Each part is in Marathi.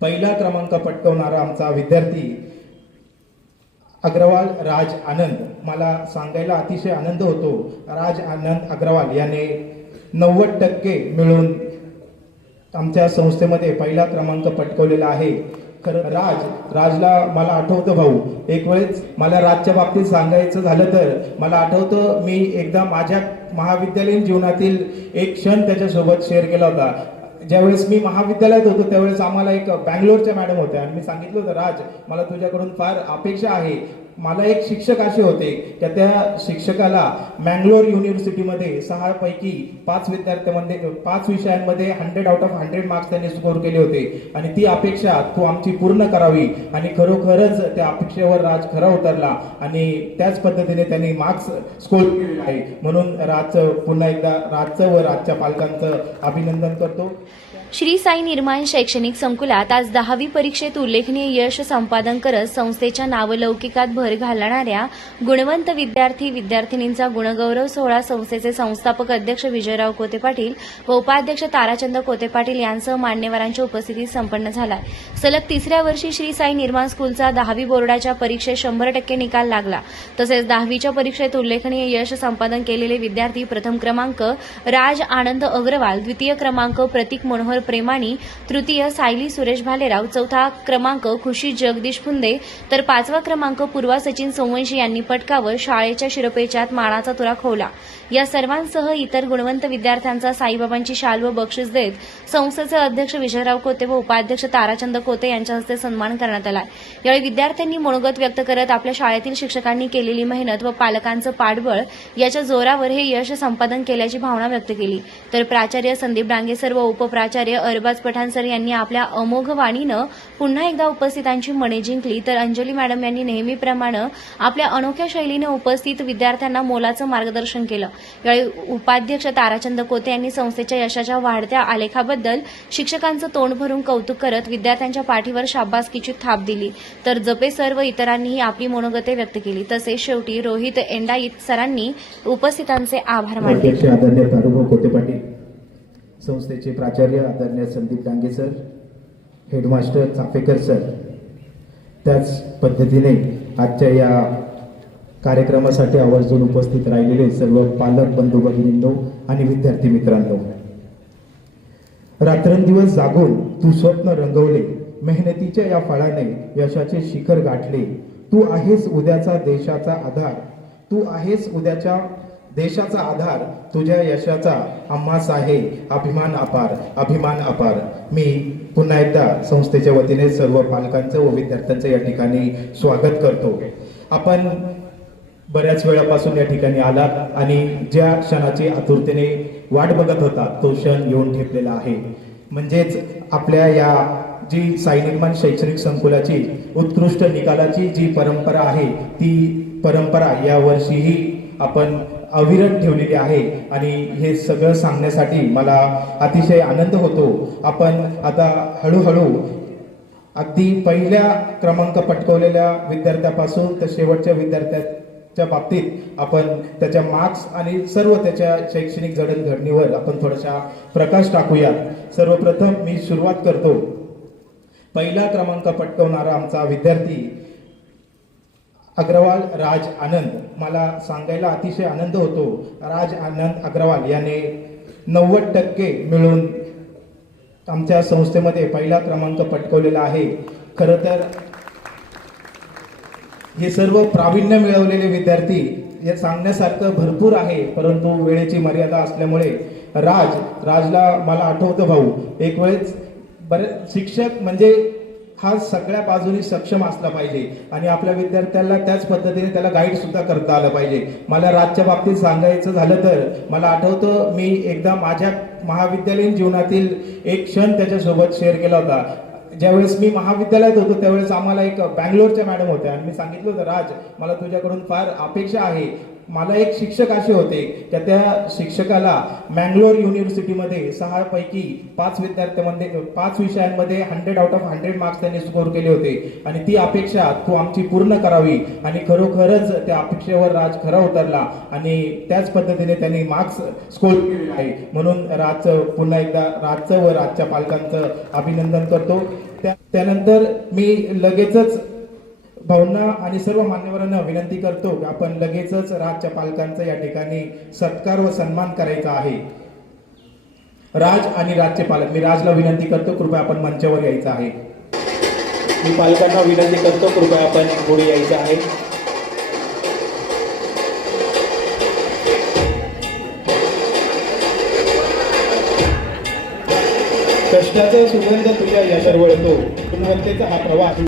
पहिला क्रमांक पटकावणारा आमचा विद्यार्थी अग्रवाल राज आनंद, मला सांगायला अतिशय आनंद होतो, राज आनंद अग्रवाल याने 90% मिळून आमच्या संस्थेमध्ये पहिला क्रमांक पटकावलेला आहे। खरं राजला मला आठवतं भाऊ, एक वेळेस मला राजच्या बाबतीत सांगायचं झालं तर मला आठवतं मी एकदा माझ्या महाविद्यालयीन जीवनातील एक क्षण त्याच्यासोबत शेअर केला होता। ज्यावेळेस मी महाविद्यालयात होतो त्यावेळेस आम्हाला एक बँगलोरच्या मॅडम होत्या आणि मी सांगितलं होतं, राज मला तुझ्याकडून फार अपेक्षा आहे। मला एक शिक्षक असे होते की त्या शिक्षकाला मँगलोर युनिव्हर्सिटीमध्ये 6 पैकी 5 विद्यार्थ्यांमध्ये 5 विषयांमध्ये 100 आउट ऑफ 100 मार्क्स त्यांनी स्कोर केले होते आणि ती अपेक्षा तू आमची पूर्ण करावी। आणि खरोखरच त्या अपेक्षेवर राज खरा उतरला आणि त्याच पद्धतीने त्यांनी मार्क्स स्कोर केले आहे। म्हणून राजचं पुन्हा एकदा राजचं व राजच्या पालकांचं अभिनंदन करतो। श्री साई निर्माण शैक्षणिक संकुलात आज 10वी परीक्षेत उल्लेखनीय यश संपादन करत संस्थेच्या नावलौकिकात भर घालणाऱ्या गुणवंत विद्यार्थिनींचा गुणगौरव सोहळा संस्थेचे संस्थापक अध्यक्ष विजयराव कोते पाटील व उपाध्यक्ष ताराचंद कोते पाटील यांसह मान्यवरांच्या उपस्थितीत संपन्न झाला। सलग 3ऱ्या वर्षी श्री साई निर्माण स्कूलचा 10वी बोर्डाच्या परीक्षेत 100% निकाल लागला। तसेच 10वीच्या परीक्षेत उल्लेखनीय यश संपादन केलेले विद्यार्थी प्रथम क्रमांक राज आनंद अग्रवाल, द्वितीय क्रमांक प्रतीक मनोहर प्रेमाणी, तृतीय सायली सुरेश भालेराव, चौथा क्रमांक खुशी जगदीश फुंदे तर 5वा क्रमांक पूर्वा सचिन सोमवंशी यांनी पटकावत शाळेच्या शिरपेच्यात मानाचा तुरा खोवला। या सर्वांसह इतर गुणवंत विद्यार्थ्यांचा साईबाबांची शाल व बक्षीस देत संस्थेचे अध्यक्ष विजयराव कोते व उपाध्यक्ष ताराचंद कोते यांच्या हस्ते सन्मान करण्यात आला। यावेळी विद्यार्थ्यांनी मनोगत व्यक्त करत आपल्या शाळेतील शिक्षकांनी केलेली मेहनत व पालकांचं पाठबळ याच्या जोरावर हे यश संपादन केल्याची भावना व्यक्त केली। तर प्राचार्य संदीप डांगे सर व उपप्राचार्य अरबाज पठाण सर यांनी आपल्या अमोघ वाणीनं पुन्हा एकदा उपस्थितांची मने जिंकली। तर अंजली मॅडम यांनी नेहमीप्रमाणे आपल्या अनोख्या शैलीने उपस्थित विद्यार्थ्यांना मोलाचं मार्गदर्शन केलं। यावेळी उपाध्यक्ष ताराचंद कोते यांनी संस्थेच्या यशाच्या वाढत्या आलेखाबद्दल शिक्षकांचं तोंड भरून कौतुक करत विद्यार्थ्यांच्या पाठीवर शाबासकीची थाप दिली। तर जपे सर व इतरांनीही आपली मनोगते व्यक्त केली। तसेच शेवटी रोहित एंडाईत सरांनी उपस्थितांचे आभार मानले। संस्थेचे प्राचार्य आदरणीय Sandeep Dange sir, headmaster Chaphekar sir, त्याच पद्धतीने आजच्या या कार्यक्रमासाठी आवर्जून उपस्थित राहिलेले सर्व पालक बंधू भगिनींनो आणि विद्यार्थी मित्रांनो, रात्रंदिवस जागून तू स्वप्न रंगवले, मेहनतीच्या या फळाने यशाचे शिखर गाठले। तू आहेस उद्याचा देशाचा आधार, तू आहेस उद्याच्या देशाचा आधार, तुझ्या यशाचा आम्हास आहे अभिमान अपार, अभिमान अपार। मी पुन्हा एकदा संस्थेच्या वतीने सर्व पालकांचं व विद्यार्थ्यांचं या ठिकाणी स्वागत करतो। आपण बऱ्याच वेळापासून या ठिकाणी आलात आणि ज्या क्षणाची आतुरतेने वाट बघत होता तो क्षण येऊन ठेपलेला आहे। म्हणजेच आपल्या या जी साई निर्माण शैक्षणिक संकुलाची उत्कृष्ट निकालाची जी परंपरा आहे ती परंपरा या वर्षीही आपण अविरत ठेवलेली आहे आणि हे सगळं सांगण्यासाठी मला अतिशय आनंद होतो। आपण आता हळूहळू अगदी पहिल्या क्रमांक पटकावलेल्या विद्यार्थ्यापासून तर शेवटच्या विद्यार्थ्याच्या बाबतीत आपण त्याच्या मार्क्स आणि सर्व त्याच्या शैक्षणिक जडणघडणीवर आपण थोडासा प्रकाश टाकूया। सर्वप्रथम मी सुरुवात करतो। पहिला क्रमांक पटकावणारा आमचा विद्यार्थी अग्रवाल राज आनंद, मला सांगायला अतिशय आनंद होतो, राज आनंद अग्रवाल याने 90% मिळून आमच्या संस्थेमध्ये पहिला क्रमांक पटकावलेला आहे। खरं तर हे सर्व प्रावीण्य मिळवलेले विद्यार्थी, हे सांगण्यासारखं भरपूर आहे, परंतु वेळेची मर्यादा असल्यामुळे राजला मला आठवतं भाऊ, एक वेळेस शिक्षक म्हणजे हा सगळ्या बाजूनी सक्षम असला पाहिजे आणि आपल्या विद्यार्थ्याला त्याच पद्धतीने त्याला गाईड सुद्धा करता आलं पाहिजे। मला राजच्या बाबतीत सांगायचं झालं तर मला आठवतं मी एकदा माझ्या महाविद्यालयीन जीवनातील एक क्षण त्याच्यासोबत शेअर केला होता। ज्यावेळेस मी महाविद्यालयात होतो त्यावेळेस आम्हाला एक बँगलोरच्या मॅडम होत्या आणि मी सांगितलं होतं, राज मला तुझ्याकडून फार अपेक्षा आहे। मला एक शिक्षक असे होते की त्या शिक्षकाला मँगलोर युनिव्हर्सिटीमध्ये 6 पैकी 5 विद्यार्थ्यांमध्ये 5 विषयांमध्ये 100 आउट ऑफ 100 मार्क्स त्यांनी स्कोर केले होते आणि ती अपेक्षा तू आमची पूर्ण करावी। आणि खरोखरच त्या अपेक्षेवर राज खरा उतरला आणि त्याच पद्धतीने त्यांनी मार्क्स स्कोर केले आहे। म्हणून राजचं पुन्हा एकदा राजचं व राजच्या पालकांचं अभिनंदन करतो। त्यानंतर मी लगेचच भाऊंना आणि सर्व मान्यवरांना विनंती करतो की आपण लगेचच राजच्या पालकांचा या ठिकाणी सत्कार व सन्मान करायचा आहे. राज आणि राजचे पालक, मी राजला विनंती करतो कृपया आपण मंचावर यायचं आहे. मी पालकांना विनंती करतो कृपया आपण पुढे यायचं आहे. कष्टाचा सुगंध तुझ्या यशावर वळतो, गुणवत्तेचा हा प्रवास.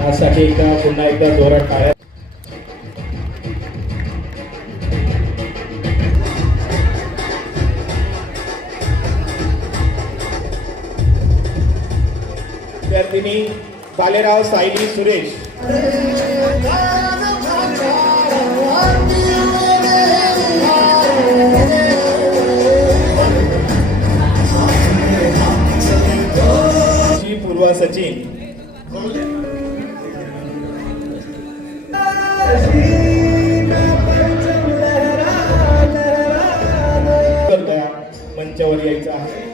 यासाठी पुन्हा एकदा जोरात टाळ्या. विद्यार्थिनी बालेराव सायली सुरेश. पूर्वा सचिन. मंचावर यायचं आहे.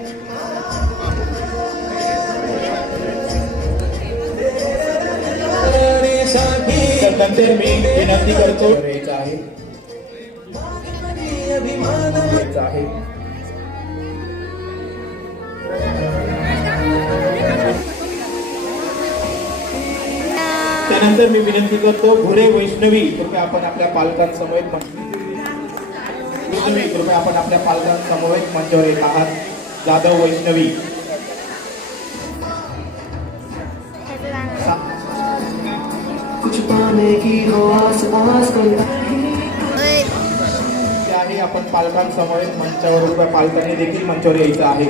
नंतर मी विनंती करतो यायचं आहे. त्यानंतर मी विनंती करतो भुरे वैष्णवी कृपया आपण आपल्या पालकांसमवेत कृपया आपण आपल्या पालकांसमवेत मंचावर येत आहात. जाधव वैष्णवी. कुछ पाने की हो आस आस आहे आपण पालकांसमवेत मंचावर कृपया पालकांनी देखील मंचावर यायचं आहे.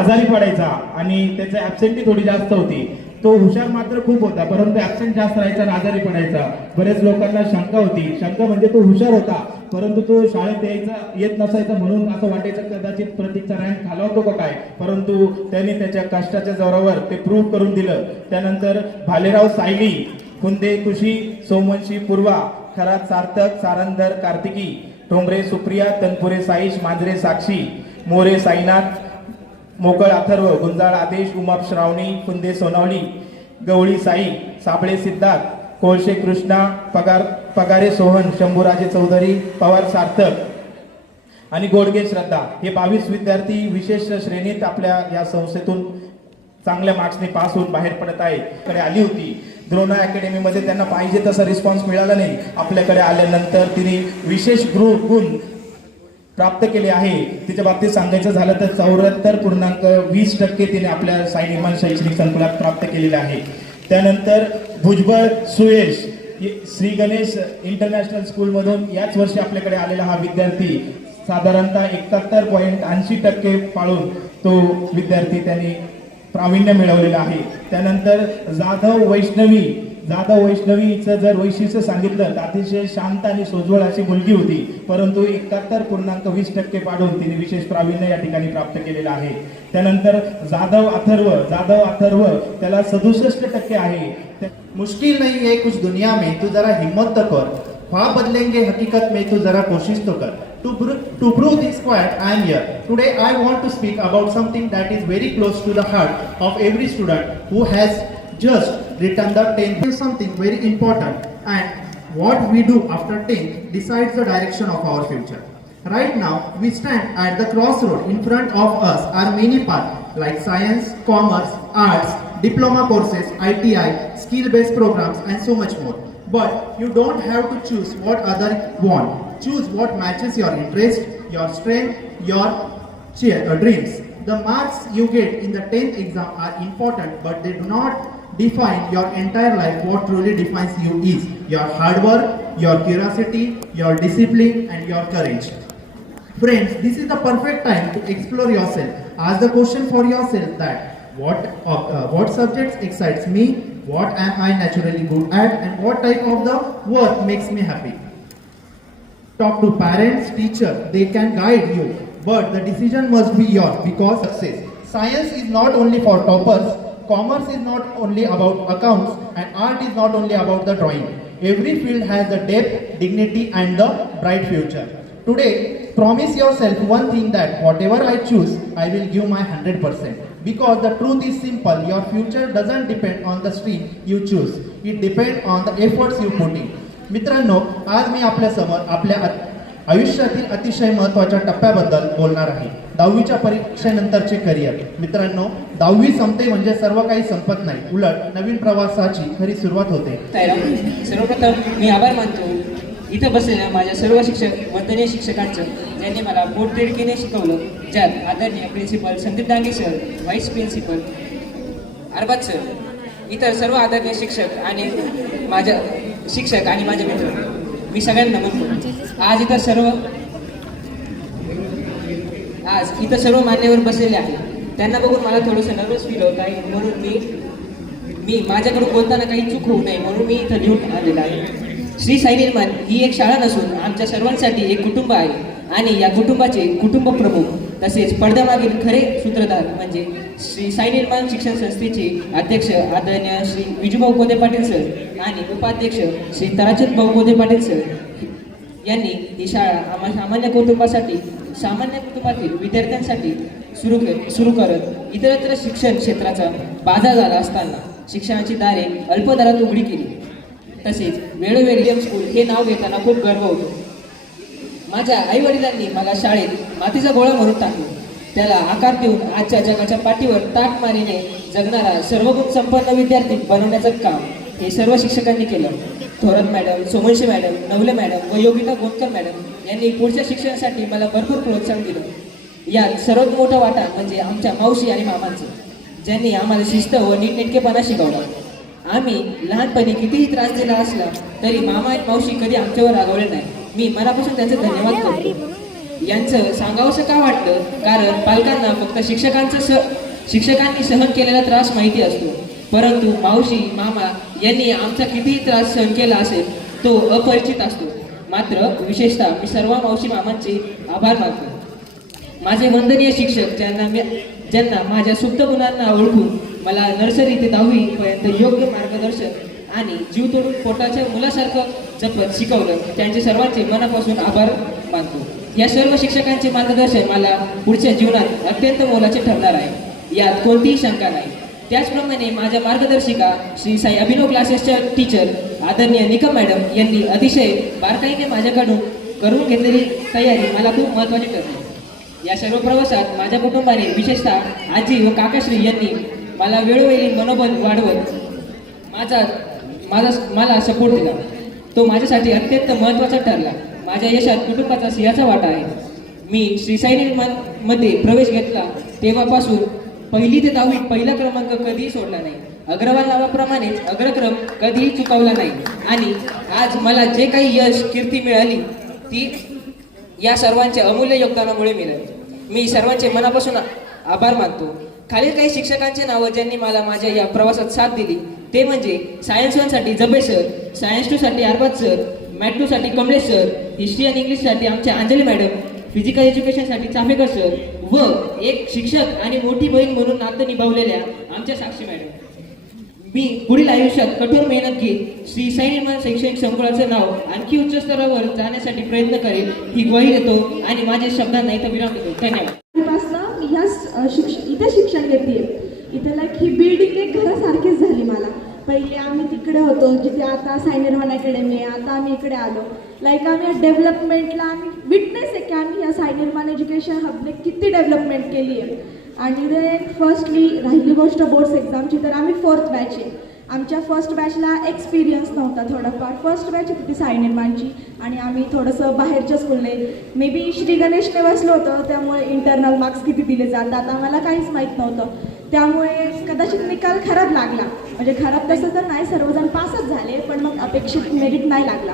आजारी पडायचा आणि त्याची ऍबसेंटी थोडी जास्त होती. तो हुशार मात्र खूप होता, परंतु ऍबसेंट जास्त राहायचा आणि आजारी पडायचा. बरेच लोकांना शंका होती. शंका म्हणजे तो हुशार होता परंतु तो शाळेत येत नसायचा, म्हणून असं वाटायचं कदाचित प्रतीकचा रँक खालावतो का काय, परंतु त्यांनी त्याच्या कष्टाच्या जोरावर ते प्रूव्ह करून दिलं. त्यानंतर भालेराव सायली, कुंदे कुशी, सोमवंशी पूर्वा, खरात सार्थक, सारंदर कार्तिकी, ठोंबरे सुप्रिया, तनपुरे साईश, मांजरे साक्षी, मोरे साईनाथ, मोकळ अथर्व, गुंजाळ आदेश, उमाप श्रावणी, कुंदे सोनावली, गवळी साई, साबळे सिद्धार्थ, कोळशे कृष्णा, पगारे सोहन, शंभूराजे चौधरी, पवार सार्थक आणि गोडगे श्रद्धा हे 22 विद्यार्थी विशेष श्रेणीत आपल्या या संस्थेतून चांगल्या मार्क्सने पास होऊन बाहेर पडत आहेत. कडे आली होती द्रोणा अकॅडमीमध्ये, त्यांना पाहिजे तसा रिस्पॉन्स मिळाला नाही. आपल्याकडे आल्यानंतर तिने विशेष गुण प्राप्त केले आहे. तिच्या बाबतीत सांगायचं झालं तर 74.20% तिने आपल्या साई निर्माण शैक्षणिक संकुलात प्राप्त केलेले आहे. त्यानंतर भुजबळ सुयश, श्री गणेश इंटरनॅशनल स्कूलमधून याच वर्षी आपल्याकडे आलेला हा विद्यार्थी साधारणतः 71.80% पाळून तो विद्यार्थी त्यांनी प्रावीण्य मिळवलेलं आहे. त्यानंतर जाधव वैष्णवीचं जर वैशिष्ट्य सांगितलं तर अतिशय शांत आणि सोज्वळ अशी मुलगी होती, परंतु 71.20% पाडून तिने विशेष प्रावीण्य या ठिकाणी प्राप्त केलेलं आहे. त्यानंतर जाधव अथर्व त्याला 67% आहे. मुश्किल नहीं है कुछ दुनिया में, तू जरा हिम्मत तो कर. ख्वाब बदलेंगे हकीकत में, तू जरा कोशिश तो कर. To prove this point, I am here. Today I want to speak about something that is very close to the heart of every student who has just written the 10th. This is something very important, and what we do after 10th decides the direction of our future. Right now we stand at the crossroad. In front of us are many paths like science, commerce, arts, diploma courses, ITI, skill-based programs and so much more. But you don't have to choose what others want. Choose what matches your interest, your strength, your dreams. The marks you get in the 10th exam are important, but they do not define your entire life. What truly defines you is your hard work, your curiosity, your discipline and your courage. Friends, this is the perfect time to explore yourself. Ask the question for yourself that what subjects excites me, what am I naturally good at, and what type of the work makes me happy. Talk to parents, teachers, they can guide you, but the decision must be yours because success. Science is not only for toppers, commerce is not only about accounts, and art is not only about the drawing. Every field has the depth, dignity and the bright future. Today, promise yourself one thing, that whatever I choose, I will give my 100%. Because the truth is simple, your future doesn't depend on the stream you choose. It depends on the efforts you put in. मित्रांनो, आज मी आपल्या समोर आपल्या आयुष्यातील अतिशय महत्त्वाच्या टप्प्याबद्दल बोलणार आहे. 10वीच्या परीक्षेनंतरचे करिअर. मित्रांनो, 10वी संपते म्हणजे सर्व काही संपत नाही, उलट नवीन प्रवासाची खरी सुरुवात होते. सर्वप्रथम मी आभार मानतो इथं बसलेल्या माझ्या सर्व शिक्षक वंदनीय शिक्षकांचं, ज्यांनी मला पोटतिडकीने शिकवलं, ज्यात आदरणीय principal Sandeep Dange sir, vice principal Arbaz sir, इतर सर्व आदरणीय शिक्षक आणि माझे मित्र, मी सगळ्यांना नमन करतो. आज इथं सर्व मान्यवर बसलेले आहेत. त्यांना बघून मला थोडंसं नर्वस फील होत आहे, म्हणून मी माझ्याकडून बोलताना काही चूक होऊ नये म्हणून मी इथं लिहून आलेलं आहे. श्री साई निर्माण ही एक शाळा नसून आमच्या सर्वांसाठी एक कुटुंब आहे आणि या कुटुंबाचे कुटुंब प्रमुख तसेच पडद्यामागील खरे सूत्रधार म्हणजे श्री साई निर्माण शिक्षण संस्थेचे अध्यक्ष आदरणीय श्री विजूभाऊ कोदे पाटील सर आणि उपाध्यक्ष श्री ताराचंद भाऊ कोदे पाटील सर यांनी ही शाळा सामान्य कुटुंबातील विद्यार्थ्यांसाठी सुरू करत इतरत्र शिक्षण क्षेत्राचा बाजार झाला असताना शिक्षणाची दारे अल्प दरात उघडी केली. तसेच वेळोवेळी स्कूल हे नाव घेताना खूप गर्व होतो. माझ्या आई वडिलांनी मला शाळेत मातीचा गोळा म्हणून टाकले. त्याला आकार देऊन आजच्या जगाच्या पाठीवर ताक मारीने जगणारा सर्वगुण संपन्न विद्यार्थी बनवण्याचं काम हे सर्व शिक्षकांनी केलं. Thorat madam, Somvanshi madam, Navale madam व योगिता गोंदकर मॅडम यांनी पुढच्या शिक्षणासाठी मला भरपूर प्रोत्साहन दिलं. यात सर्वात मोठा वाटा म्हणजे आमच्या मावशी आणि मामांचं, ज्यांनी आम्हाला शिस्त व नीटनेटकेपणा शिकवला. आम्ही लहानपणी कितीही त्रास दिला असला तरी मामा आणि मावशी कधी आमच्यावर रागवले नाही. मी मनापासून त्यांचे धन्यवाद करतो. यांचं सांगावंसं का वाटतं, कारण पालकांना फक्त शिक्षकांनी सहन केलेला त्रास माहिती असतो, परंतु मावशी मामा यांनी आमचा कितीही त्रास सहन केला असेल तो अपरिचित असतो. मात्र विशेषतः मी सर्व मावशी मामांचे आभार मानतो. माझे वंदनीय शिक्षक ज्यांना माझ्या सुप्त गुणांना ओळखून मला नर्सरी ते 10वी पर्यंत योग्य मार्गदर्शन आणि जीव तोडून पोटाच्या मुलासारखं जपत शिकवलं, त्यांचे सर्वांचे मनापासून आभार मानतो. या सर्व शिक्षकांचे मार्गदर्शन मला पुढच्या जीवनात अत्यंत मोलाचे ठरणार आहे, यात कोणतीही शंका नाही. त्याचप्रमाणे माझ्या मार्गदर्शिका श्री साई अभिनव क्लासेसच्या टीचर आदरणीय निकम मॅडम यांनी अतिशय बारकाईने माझ्याकडून करून घेतलेली तयारी मला खूप महत्त्वाची ठरली. या सर्व प्रवासात माझ्या कुटुंबाने विशेषतः आजी व काकाश्री यांनी मला वेळोवेळी मनोबल वाढवत मला सपोर्ट दिला. तो माझ्यासाठी अत्यंत महत्त्वाचा ठरला. माझ्या यशात कुटुंबाचा सिंहाचा वाटा आहे. मी श्री साई निर्माणमध्ये प्रवेश घेतला तेव्हापासून 1ली ते 10वी पहिला क्रमांक कधीही सोडला नाही. अग्रवाल नावाप्रमाणेच अग्रक्रम कधीही चुकवला नाही आणि आज मला जे काही यश कीर्ती मिळाली ती या सर्वांच्या अमूल्य योगदानामुळे मिळाली. मी सर्वांचे मनापासून आभार मानतो. खालील काही शिक्षकांचे नावं ज्यांनी मला माझ्या या प्रवासात साथ दिली ते म्हणजे सायन्स 1साठी जब्बे सर, सायन्स 2साठी अरबाज सर, मॅथ 2साठी कमलेश सर, हिस्ट्री आणि इंग्लिशसाठी आमच्या अंजली मॅडम, फिजिकल एज्युकेशनसाठी चाफेकर सर व एक शिक्षक आणि मोठी बहीण म्हणून नातं निभावलेल्या आमच्या साक्षी मॅडम. मी पुढील आयुष्यात कठोर मेहनत घेत श्री साई निर्माण शैक्षणिक संकुलाचं नाव आणखी उच्च स्तरावर जाण्यासाठी प्रयत्न करेल ही ग्वाही देतो आणि माझ्या शब्दांना इथं विराम देतो. धन्यवाद. इथे शिक्षण घेते. इथे ही बिल्डिंग एक घरासारखीच झाली मला. पहिले आम्ही तिकडे होतो जिथे आता साई निर्माण अकॅडमी आहे, आता आम्ही इकडे आलो. आम्ही डेव्हलपमेंटला आम्ही विटनेस आहे की आम्ही या साई निर्माण एज्युकेशन हबने किती डेव्हलपमेंट केली आहे. आणि फर्स्टली राहिली गोष्ट बोर्ड्स एक्झामची, तर आम्ही 4th बॅच आहे. आमच्या फर्स्ट बॅचला एक्सपिरियन्स नव्हता थोडाफार. फर्स्ट बॅच होती साई निर्माणची आणि आम्ही थोडंसं बाहेरच्या स्कूलने मे बी श्री गणेशने बसलो होतं, त्यामुळे इंटरनल मार्क्स किती दिले जातात आम्हाला काहीच माहीत नव्हतं. त्यामुळे कदाचित निकाल खराब लागला. म्हणजे खराब तसं तर नाही, सर्वजण पासच झाले, पण मग अपेक्षित मेरिट नाही लागला.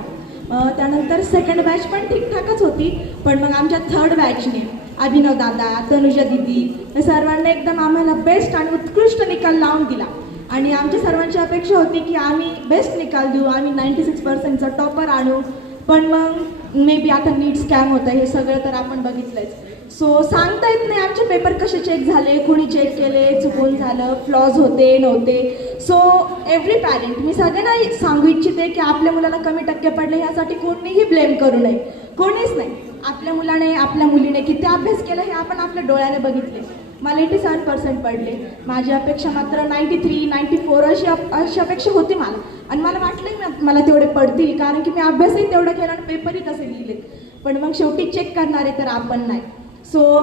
त्यानंतर सेकंड बॅच पण ठीकठाकच होती, पण मग आमच्या 3rd बॅचने अभिनव दादा, तनुजा दिदी या सर्वांनी एकदम आम्हाला बेस्ट आणि उत्कृष्ट निकाल लावून दिला. आणि आमच्या सर्वांची अपेक्षा होती की आम्ही बेस्ट निकाल देऊ, आम्ही 96%चा टॉपर आणू. पण मग मे बी आता नीट स्कॅम होतं हे सगळं तर आपण बघितलंच. सो सांगता येत नाही आमचे पेपर कसे चेक झाले, कोणी चेक केले, चुकून झालं, फ्लॉज होते नव्हते. सो एव्हरी पॅरेंट, मी सगळ्यांना सांगू इच्छिते की आपल्या मुलाला कमी टक्के पडले ह्यासाठी कोणीही ब्लेम करू नये, कोणीच नाही. आपल्या मुलाने आपल्या मुलीने किती अभ्यास केला हे आपण आपल्या डोळ्याने बघितले. मला 87% पडले. माझी अपेक्षा मात्र 93, 94 अशी अपेक्षा होती मला. आणि मला वाटलं मला तेवढे पडतील, कारण की मी अभ्यासही तेवढा केला आणि पेपरही तसे लिहिले. पण मग शेवटी चेक करणारे तर आपण नाही. सो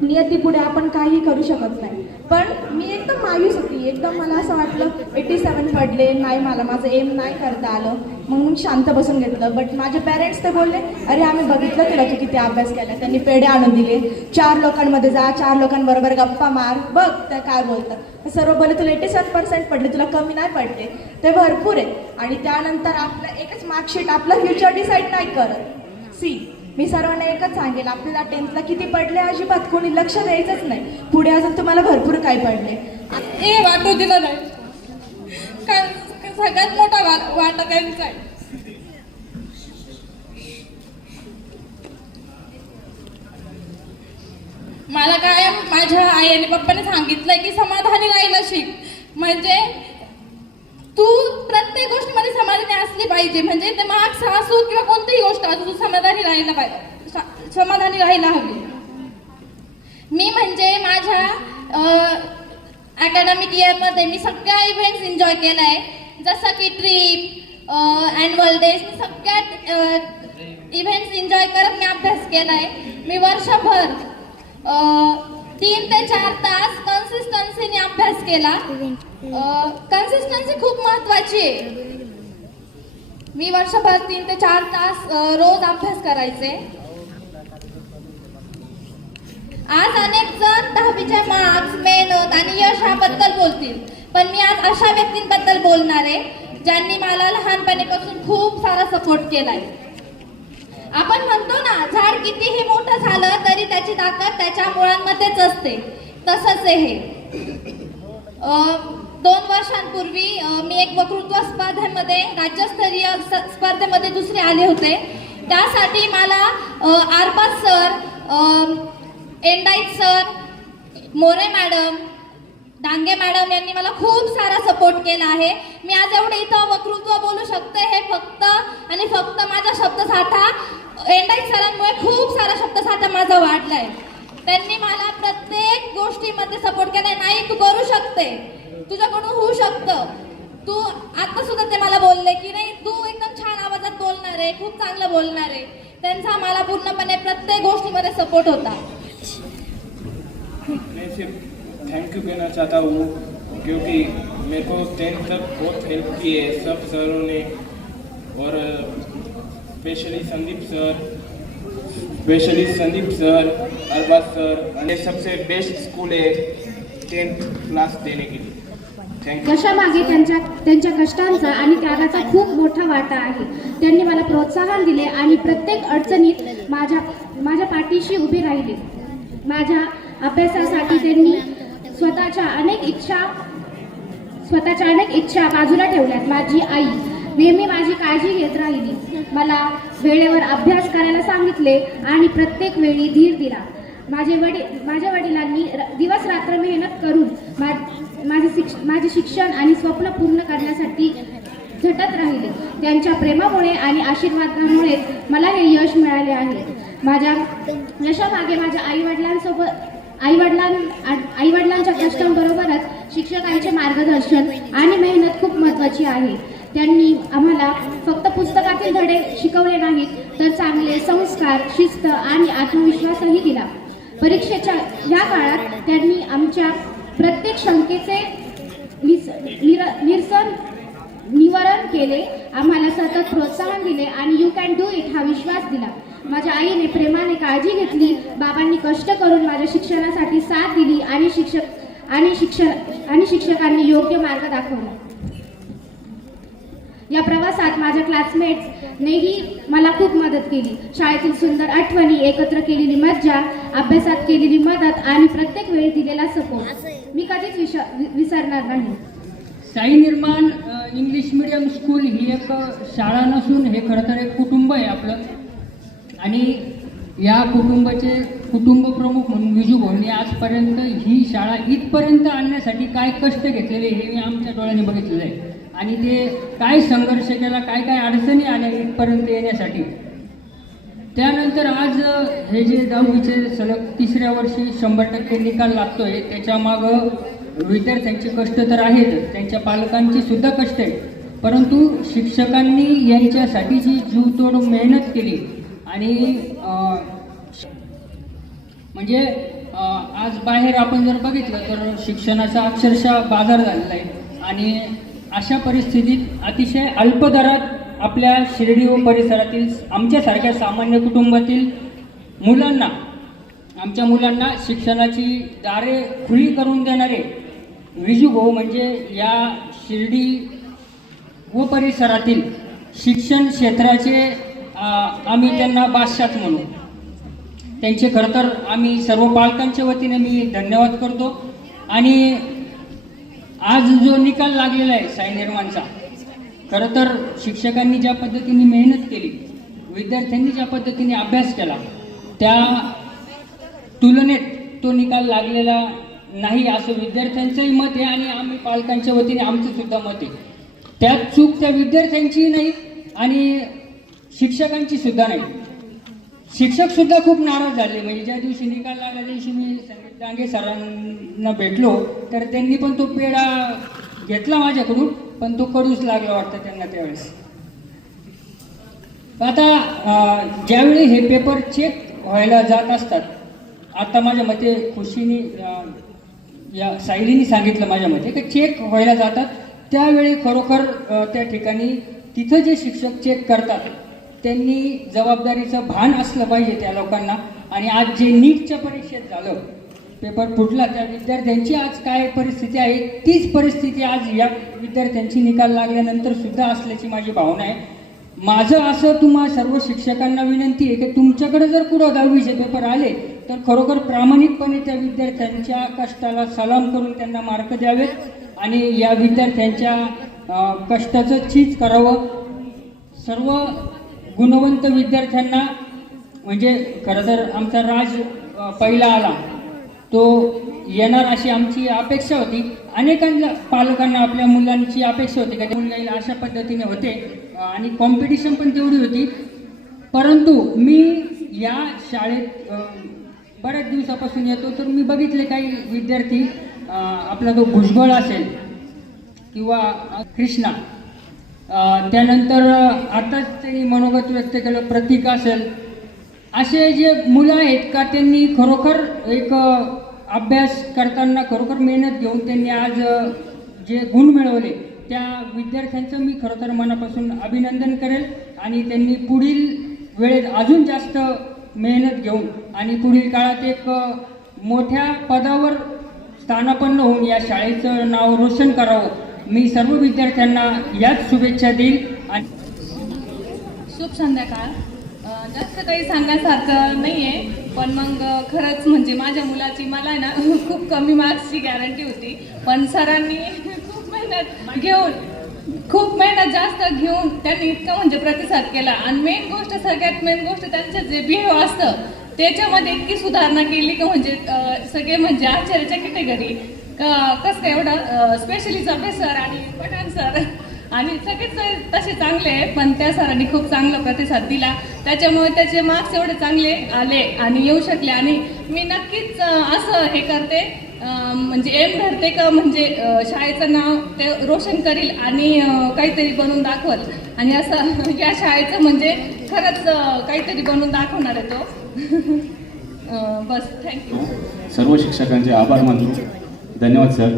नियतीपुढे आपण काही करू शकत नाही. पण मी एकदम मायूस होती. एकदम मला असं वाटलं 87 पडले, नाही मला माझं एम नाही करता आलं. मग मी शांत बसून घेतलं. बट माझे पेरेंट्स ते बोलले, अरे आम्ही बघितलं तुला तू किती अभ्यास केला. त्यांनी पेढे आणून दिले. 4 लोकांमध्ये जा, 4 लोकांबरोबर गप्पा मार, बघ त्या काय बोलतात. सर्व बोलले तुला 87% पडले, तुला कमी नाही पडले, ते भरपूर आहे. आणि त्यानंतर आपलं एकच मार्कशीट आपलं फ्युचर डिसाईड नाही करत. मी सर्वांना एकच सांगेल, आपल्याला 10thला किती पडले अजिबात कोणी लक्ष द्यायचंच नाही. पुढे अजून तुम्हाला भरपूर काय पडले हे वाटू दिलं नाही. कारण सगळ्यात मोठा वाटा त्यांचा आहे. मला काय माझ्या आई आणि पप्पाने सांगितलंय की समाधानी राहायला शिक. म्हणजे तू प्रत्येक गोष्टीमध्ये समाधानी असली पाहिजे. म्हणजे ते मार्क्स असो किंवा कोणतीही गोष्ट असो, तू समाधानी राहायला पाहिजे, समाधानी राहायला हवी. मी म्हणजे माझ्या अकॅडमिक इयरमध्ये मी सगळ्या इव्हेंट्स एन्जॉय केला आहे. जसं की ट्रिप, ॲन्युअल डेज, सगळ्या इव्हेंट्स एन्जॉय करत मी अभ्यास केला आहे. मी वर्षभर 3 ते 4 तास कन्सिस्टन्सीने अभ्यास केला. कन्सिस्टन्सी खूप महत्वाची आहे. मी वर्षभर 3 ते 4 तास रोज अभ्यास करायचे. आज अनेक जण 10वीचे मार्क्स, मेहनत आणि यश याबद्दल बोलतील, पण मी आज अशा व्यक्तींबद्दल बोलणार आहे ज्यांनी मला लहानपणीपासून खूप सारा सपोर्ट केलाय. आपण म्हणतो ना, झाड कितीही मोठं झालं तरी त्याची ताकद त्याच्या मुळांमध्येच असते. तसंच आहे हे. 2 वर्षांपूर्वी मी एक वक्तृत्व स्पर्धेमध्ये, राज्यस्तरीय स्पर्धेमध्ये दुसरे आले होते. त्यासाठी मला Arpas sir, Endait sir, More madam, Dange madam यांनी मला खूप सारा सपोर्ट केला आहे. मी आज एवढं इथं वक्तृत्व बोलू शकते हे फक्त आणि फक्त माझा शब्दसाठा, एंडाईत सरांमुळे खूप सारा शब्दसाठा माझा वाढलाय. त्यांनी मला प्रत्येक गोष्टीमध्ये सपोर्ट केलाय. नाही, तू करू शकते, तुझ्याकडून होऊ शकतं. तू आता सुद्धा ते मला बोलले की नाही, तू एकदम छान आवाजात बोलणार आहे, खूप चांगलं बोलणार आहे. त्यांचा मला पूर्णपणे प्रत्येक गोष्टीमध्ये सपोर्ट होता. मैं सिर्फ थैंक यू कहना चाहता हूँ, क्योंकि मेरे को 10th तक बहुत हेल्प की है सब सरों ने, और specially Sandeep sir, Arbaz sir. ये सबसे बेस्ट स्कूल है 10th क्लास देने के लिए. Thank you. यशामागे त्यांच्या कष्टांचा आणि त्यागाचा खूप मोठा वाटा आहे. त्यांनी मला प्रोत्साहन दिले आणि प्रत्येक अडचणीत माझ्या पाठीशी उभे राहिले. माझ्या अभ्यासासाठी त्यांनी स्वतःच्या अनेक इच्छा बाजूला ठेवल्यात. माझी आई नेहमी माझी काळजी घेत राहिली. मला वेळेवर अभ्यास करायला सांगितले आणि प्रत्येक वेळी धीर दिला. माझ्या वडिलांनी दिवस रात्र मेहनत करून माझे शिक्षण आणि स्वप्न पूर्ण करण्यासाठी झटत राहिले. त्यांच्या प्रेमामुळे आणि आशीर्वादामुळे मला हे यश मिळाले आहे. माझ्या यशामागे माझ्या आईवडिलांच्या कष्टांबरोबरच शिक्षकांचे मार्गदर्शन आणि मेहनत खूप महत्त्वाची आहे. त्यांनी आम्हाला फक्त पुस्तकातील धडे शिकवले नाहीत, तर चांगले संस्कार, शिस्त आणि आत्मविश्वासही दिला. परीक्षेच्या या काळात त्यांनी आमच्या प्रत्येक शंकेचे निवारण केले, आम्हाला सतत प्रोत्साहन दिले आणि यू कॅन डू इट हा विश्वास दिला. माझ्या आईने प्रेमाने काळजी घेतली. बाबांनी कष्ट करून माझ्या शिक्षणासाठी साथ दिली आणि शिक्षकांनी योग्य मार्ग दाखवला. या प्रवासात माझ्या क्लासमेट्सनेही मला खूप मदत केली. शाळेतील सुंदर आठवणी, एकत्र केलेली मज्जा, अभ्यासात केलेली मदत आणि प्रत्येक वेळी दिलेला सपोर्ट मी कधीच विसरणार नाही. साई निर्माण इंग्लिश मीडियम स्कूल ही एक शाळा नसून हे खरं तर एक कुटुंब आहे आपलं. आणि या कुटुंब प्रमुख म्हणून विजू भाऊंनी आजपर्यंत ही शाळा इथपर्यंत आणण्यासाठी काय कष्ट घेतलेले हे मी आमच्या डोळ्याने बघितलेलं आहे. आणि ते काय संघर्ष केला, काय अडचणी आल्या इथपर्यंत येण्यासाठी. त्यानंतर आज हे जे 10वीचे सलग 3ऱ्या वर्षी 100% निकाल लागतोय, त्याच्या मागं विद्यार्थ्यांचे कष्ट तर आहेतच, त्यांच्या पालकांची सुद्धा कष्ट आहे, परंतु शिक्षकांनी यांच्यासाठी जी जीवतोड मेहनत केली आणि म्हणजे आज बाहेर आपण जर बघितलं तर शिक्षणाचा अक्षरशः बाजार झालेला आहे आणि अशा परिस्थितीत अतिशय अल्प दरात आपल्या शिर्डी व परिसरातील आमच्यासारख्या सामान्य कुटुंबातील मुलांना, आमच्या मुलांना शिक्षणाची दारे खुली करून देणारे विजूभाऊ म्हणजे या शिर्डी व परिसरातील शिक्षण क्षेत्राचे आम्ही त्यांना बादशाहच म्हणू. त्यांचे खरं तर आम्ही सर्व पालकांच्या वतीने मी धन्यवाद करतो. आणि आज जो निकाल लागलेला आहे साई निर्माणचा, खरं तर शिक्षकांनी ज्या पद्धतीने मेहनत केली, विद्यार्थ्यांनी ज्या पद्धतीने अभ्यास केला, त्या तुलनेत तो निकाल लागलेला नाही असं विद्यार्थ्यांचंही मत आहे आणि आम्ही पालकांच्या वतीने आमचं सुद्धा मत आहे. त्यात चूक त्या विद्यार्थ्यांची नाही आणि शिक्षकांची सुद्धा नाही. शिक्षक सुद्धा खूप नाराज झाले. म्हणजे ज्या दिवशी निकाल लागल्या दिवशी मी संदीप डांगे सरांना भेटलो तर त्यांनी पण तो पेढा घेतला माझ्याकडून, पण तो कडूच लागला वाटतं त्यांना त्यावेळेस. आता ज्यावेळी हे पेपर चेक व्हायला जात असतात, आता माझ्या मते खुशीने या सायलीने सांगितलं माझ्या मते की चेक व्हायला जातात, त्यावेळी खरोखर त्या ठिकाणी तिथं जे शिक्षक चेक करतात त्यांनी जबाबदारीचं भान असलं पाहिजे त्या लोकांना. आणि आज जे नीटच्या परीक्षेत झालं, पेपर फुटला, त्या विद्यार्थ्यांची आज काय परिस्थिती आहे तीच परिस्थिती आज या विद्यार्थ्यांची निकाल लागल्यानंतर सुद्धा असल्याची माझी भावना आहे. माझं असं तुम्हा सर्व शिक्षकांना विनंती आहे की तुमच्याकडे जर कुठं 10वीचे पेपर आले तर खरोखर प्रामाणिकपणे त्या विद्यार्थ्यांच्या कष्टाला सलाम करून त्यांना मार्क द्यावेत आणि या विद्यार्थ्यांच्या कष्टाचं चीज करावं. सर्व गुणवंत विद्यार्थ्यांना म्हणजे खरं तर आमचा राज पहिला आला तो येणार अशी आमची अपेक्षा होती. अनेकांना पालकांना आपल्या मुलांची अपेक्षा होती का ते मुलगा येईल अशा पद्धतीने होते आणि कॉम्पिटिशन पण तेवढी होती. परंतु मी या शाळेत बऱ्याच दिवसापासून येतो तर मी बघितले काही विद्यार्थी, आपला तो भुजबळ असेल किंवा कृष्णा, त्यानंतर आताच त्यांनी मनोगत व्यक्त केलं प्रतीक असेल, असे जे मुलं आहेत का त्यांनी खरोखर एक अभ्यास करताना खरोखर मेहनत घेऊन त्यांनी आज जे गुण मिळवले त्या विद्यार्थ्यांचं मी खरं तर मनापासून अभिनंदन करेल. आणि त्यांनी पुढील वेळेत अजून जास्त मेहनत घेऊन आणि पुढील काळात एक मोठ्या पदावर स्थानापन्न होऊन या शाळेचं नाव रोशन करावं. मी सर्व विद्यार्थ्यांना याच शुभेच्छा देईल. आणि शुभ संध्याकाळ. जास्त काही सांगण्यासारखं नाही आहे, पण मग खरंच म्हणजे माझ्या मुलाची मला आहे ना खूप कमी मार्क्सची गॅरंटी होती, पण सरांनी खूप मेहनत जास्त घेऊन त्यांनी इतकं म्हणजे प्रतिसाद केला. आणि सगळ्यात मेन गोष्ट त्यांचं जे बिहेव असतं त्याच्यामध्ये इतकी सुधारणा केली की म्हणजे सगळे म्हणजे आश्चर्यचकित आहे घरी कसं काय एवढं स्पेशली जबे सर आणि पठाण सर आणि सगळेच तसे चांगले आहे, पण त्या सरांनी खूप चांगला प्रतिसाद दिला, त्याच्यामुळे त्याचे मार्क्स एवढे चांगले आले आणि येऊ शकले. आणि मी नक्कीच असं हे करते म्हणजे एम धरते का म्हणजे शाळेचं नाव ते रोशन करील आणि काहीतरी बनवून दाखवल आणि असं या शाळेचं म्हणजे खरंच काहीतरी बनवून दाखवणार आहे तो. बस थँक्यू. सर्व शिक्षकांचे आभार मानतो. धन्यवाद सर.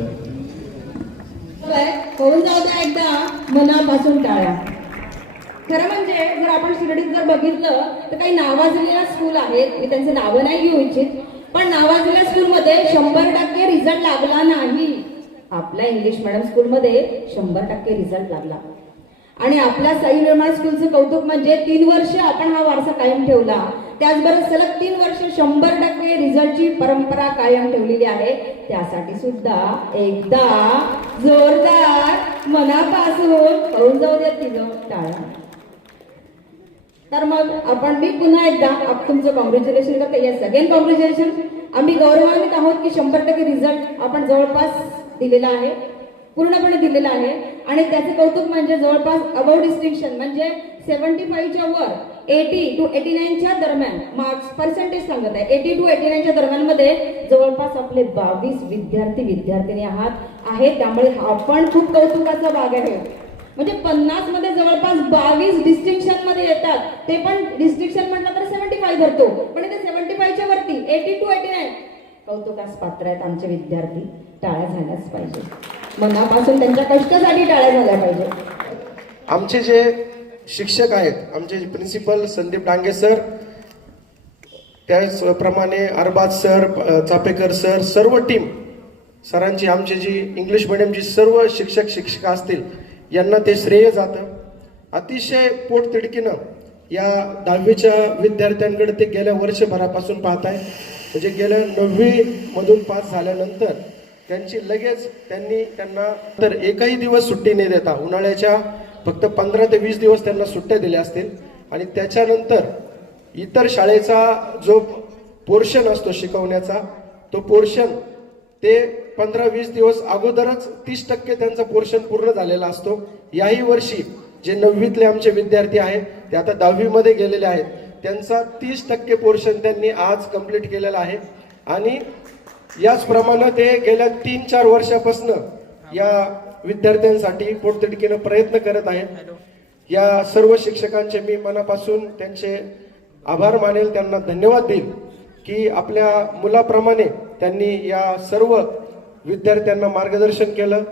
होऊन जाऊ द्या एकदा मनापासून टाळा. खरं म्हणजे जर आपण शिर्डीत जर बघितलं तर काही नावाजलेल्या स्कूल आहेत, मी त्यांचे नावं नाही घेऊ इच्छित, पण नावाजलेल्या स्कूलमध्ये 100% रिझल्ट लागला नाही. आपल्या इंग्लिश मीडियम स्कूलमध्ये 100% रिझल्ट लागला. आणि आपल्या साई निर्माण स्कूलचं कौतुक म्हणजे 3 वर्ष आपण हा वारसा कायम ठेवला, त्याचबरोबर सलग 3 वर्ष 100% रिझल्टची परंपरा कायम ठेवलेली आहे. त्यासाठी सुद्धा एकदा जोरदार मनापासून होऊन जाऊ द्या तिघं टाळा. तर मग मी पुन्हा एकदा तुमचं कॉंग्रॅच्युलेशन करते. Yes again congratulation. आम्ही गौरवान्वित आहोत की 100% रिझल्ट आपण जवळपास दिलेला आहे, पूर्णपणे दिलेला आहे. आणि त्याचे कौतुक म्हणजे जवळपास अबव डिस्टिंक्शन म्हणजे 75च्या वर 80 to 89च्या दरम्यान मार्क्स पर्सेंटेज सांगत आहे 80 to 89च्या दरम्यान मध्ये जवळपास आपले 22 विद्यार्थी आहेत. त्यामुळे हा पण खूप कौतुकाचा भाग आहे. म्हणजे 50 मध्ये जवळपास 22 डिस्टिंक्शन मध्ये येतात. ते पण डिस्टिंक्शन म्हटलं तर 75 धरतो, पण इथे 75च्या वरती 80 to 89 कौतुकास पात्र आहेत आमचे विद्यार्थी. टाळ्या झाल्याच पाहिजे, मनापासून त्यांच्या कष्टासाठी टाळ्या झाल्या पाहिजे. आमचे जे शिक्षक आहेत, आमचे प्रिन्सिपल संदीप डांगे सर, त्याचप्रमाणे अरबाज सर, चापेकर सर, सर्व टीम सरांची, आमची जी इंग्लिश मिडियमची सर्व शिक्षक शिक्षिका असतील यांना ते श्रेय जातं. अतिशय पोटतिडकीनं या 10वीच्या विद्यार्थ्यांकडे ते गेल्या वर्षभरापासून पाहत आहे. म्हणजे गेल्या 9वी मधून पास झाल्यानंतर त्यांची लगेच त्यांना तर एकही दिवस सुट्टी न देता उन्हाळ्याच्या फक्त 15 ते 20 दिवस त्यांना सुट्ट्या दिल्या असतील. आणि त्याच्यानंतर इतर शाळेचा जो पोर्शन असतो शिकवण्याचा, तो पोर्शन ते 15-20 दिवस अगोदरच 30% त्यांचा पोर्शन पूर्ण झालेला असतो. याही वर्षी जे 9वीतले आमचे विद्यार्थी आहेत ते आता 10वी मध्ये गेलेले आहेत, त्यांचा 30% पोर्शन त्यांनी आज कंप्लीट केलेला आहे. आणि याचप्रमाणे ते गेल्या 3-4 वर्षापासून या विद्यार्थ्यांसाठी पोटतिडकीनं प्रयत्न करत आहेत. या सर्व शिक्षकांचे मी मनापासून त्यांचे आभार मानेल, त्यांना धन्यवाद देईल की आपल्या मुलाप्रमाणे त्यांनी या सर्व विद्यार्थ्यांना मार्गदर्शन केलं.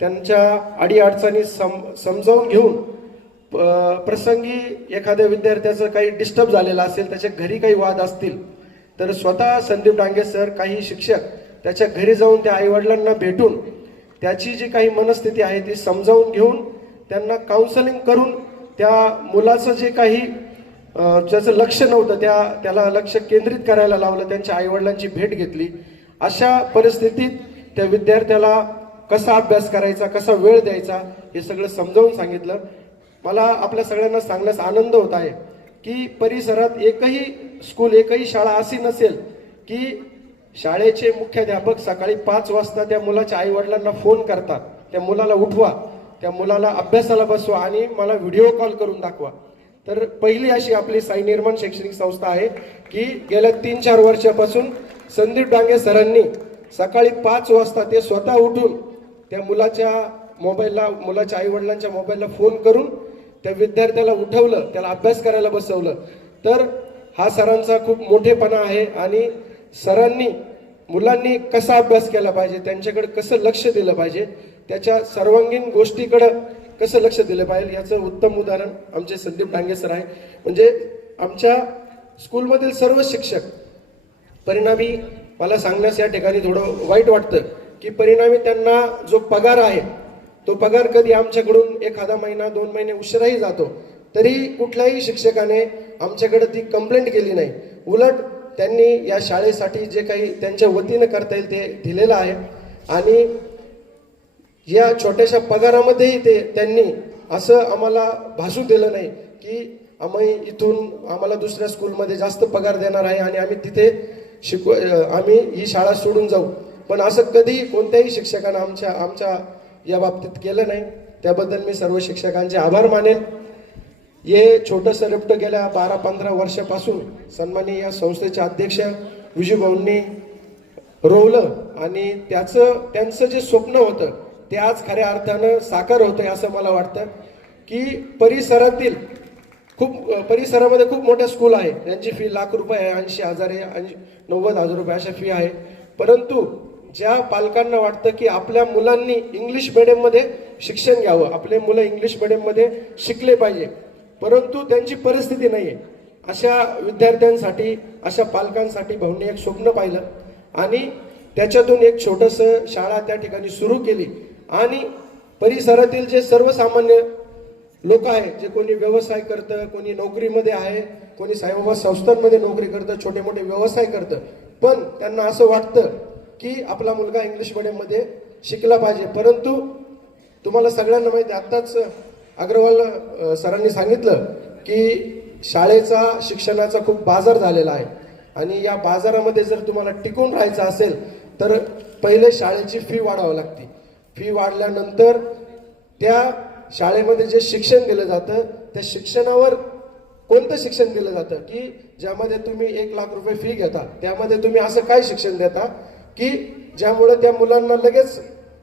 त्यांच्या अडीअडचणी समजावून घेऊन प्रसंगी एखाद्या विद्यार्थ्याचं काही डिस्टर्ब झालेलं असेल, त्याच्या घरी काही वाद असतील, तर स्वतः संदीप डांगे सर, काही शिक्षक त्याच्या घरी जाऊन त्या आईवडिलांना भेटून त्याची जी काही मनस्थिती आहे ती समजावून घेऊन त्यांना काउन्सलिंग करून त्या मुलाचं जे काही ज्याचं लक्ष नव्हतं त्याला लक्ष केंद्रित करायला लावलं. त्यांच्या आईवडिलांची भेट घेतली. अशा परिस्थितीत त्या विद्यार्थ्याला कसा अभ्यास करायचा, कसा वेळ द्यायचा हे सगळं समजावून सांगितलं. मला आपल्या सगळ्यांना सांगण्यास आनंद होत आहे की परिसरात एकही स्कूल, एकही शाळा अशी नसेल की शाळेचे मुख्याध्यापक सकाळी 5 वाजता त्या मुलाच्या आई वडिलांना फोन करतात, त्या मुलाला उठवा, त्या मुलाला अभ्यासाला बसवा आणि मला व्हिडिओ कॉल करून दाखवा. तर पहिली अशी आपली साई निर्माण शैक्षणिक संस्था आहे की गेल्या 3-4 वर्षापासून संदीप डांगे सरांनी सकाळी 5 वाजता ते स्वतः उठून त्या मुलाच्या मोबाईलला, मुलाच्या आई वडिलांच्या मोबाईलला फोन करून त्या विद्यार्थ्याला उठवलं, त्याला अभ्यास करायला बसवलं. तर हा सरांचा खूप मोठेपणा आहे. आणि सरांनी मुलांनी कसा अभ्यास केला पाहिजे, त्यांच्याकडे कसं लक्ष दिलं पाहिजे, त्याच्या सर्वांगीण गोष्टीकडं कसं लक्ष दिलं पाहिजे याचं उत्तम उदाहरण आमचे संदीप डांगे सर आहे. म्हणजे आमच्या स्कूलमधील सर्व शिक्षक, परिणामी मला सांगण्यास या ठिकाणी थोडं वाईट वाटतं की परिणामी त्यांना जो पगार आहे तो पगार कधी आमच्याकडून एखादा महिना 2 महिने उशिराही जातो, तरी कुठल्याही शिक्षकाने आमच्याकडे ती कंप्लेंट केली नाही. उलट त्यांनी या शाळेसाठी जे काही त्यांच्या वतीनं करता येईल ते दिलेलं आहे. आणि या छोट्याशा पगारामध्येही त्यांनी असं आम्हाला भासू दिलं नाही की आम्हाला दुसऱ्या स्कूलमध्ये जास्त पगार देणार आहे आणि आम्ही तिथे आम्ही ही शाळा सोडून जाऊ. पण असं कधी कोणत्याही शिक्षकानं आमच्या या बाबतीत केलं नाही. त्याबद्दल मी सर्व शिक्षकांचे आभार मानेल. हे छोटंसं रिप्ट गेल्या 12-15 वर्षापासून सन्माननीय या संस्थेचे अध्यक्ष विजूभाऊंनी रोवलं आणि त्यांचं जे स्वप्न होतं ते आज खऱ्या अर्थानं साकार होतंय असं मला वाटतं की परिसरामध्ये खूप मोठ्या स्कूल आहे, त्यांची फी लाख रुपये आहे, 80,000 आहे, 90,000 रुपये अशा फी आहे. परंतु ज्या पालकांना वाटतं की आपल्या मुलांनी इंग्लिश मिडियममध्ये शिक्षण घ्यावं, आपले मुलं इंग्लिश मिडियममध्ये शिकले पाहिजे, परंतु त्यांची परिस्थिती नाही आहे, अशा विद्यार्थ्यांसाठी, अशा पालकांसाठी भाऊंनी एक स्वप्न पाहिलं आणि त्याच्यातून एक छोटंसं शाळा त्या ठिकाणी सुरू केली. आणि परिसरातील जे सर्वसामान्य लोक आहेत, जे कोणी व्यवसाय करतं, कोणी नोकरीमध्ये आहे, कोणी साईबाबा संस्थांमध्ये नोकरी करतं, छोटे मोठे व्यवसाय करतं, पण त्यांना असं वाटतं की आपला मुलगा इंग्लिश मिडियममध्ये शिकला पाहिजे. परंतु तुम्हाला सगळ्यांना माहिती, आत्ताच अग्रवाल सरांनी सांगितलं की शाळेचा, शिक्षणाचा खूप बाजार झालेला आहे आणि या बाजारामध्ये जर तुम्हाला टिकून राहायचं असेल तर पहिले शाळेची फी वाढवावी लागते. फी वाढल्यानंतर त्या शाळेमध्ये जे शिक्षण दिलं जातं त्या शिक्षणावर कोणतं शिक्षण दिलं जातं की ज्यामध्ये तुम्ही 1 लाख रुपये फी घेता, त्यामध्ये तुम्ही असं काय शिक्षण देता की ज्यामुळे त्या मुलांना लगेच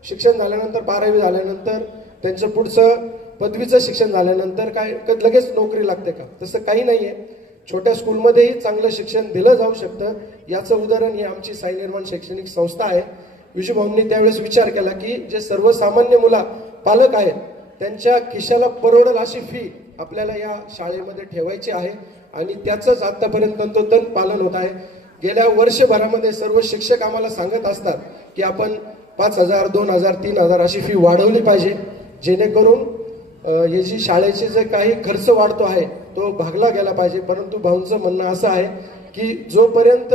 शिक्षण झाल्यानंतर 12वी झाल्यानंतर त्यांचं पुढचं पदवीचं शिक्षण झाल्यानंतर काय लगेच नोकरी लागते का? तसं काही नाही आहे. छोट्या स्कूलमध्येही चांगलं शिक्षण दिलं जाऊ शकतं. याचं उदाहरण ही आमची साई निर्माण शैक्षणिक संस्था आहे. विजूभाऊंनी त्यावेळेस विचार केला की जे सर्वसामान्य पालक आहेत त्यांच्या खिशाला परवडेल अशी फी आपल्याला या शाळेमध्ये ठेवायची आहे आणि त्याचंच आतापर्यंत तंतोतंत पालन होत आहे. गेल्या वर्षभरामध्ये सर्व शिक्षक आम्हाला सांगत असतात की आपण 5,000, 2,000, 3,000 अशी फी वाढवली पाहिजे, जेणेकरून हे जी शाळेचे जे काही खर्च वाढतो आहे तो भागला गेला पाहिजे. परंतु भाऊंचं म्हणणं असं आहे की जोपर्यंत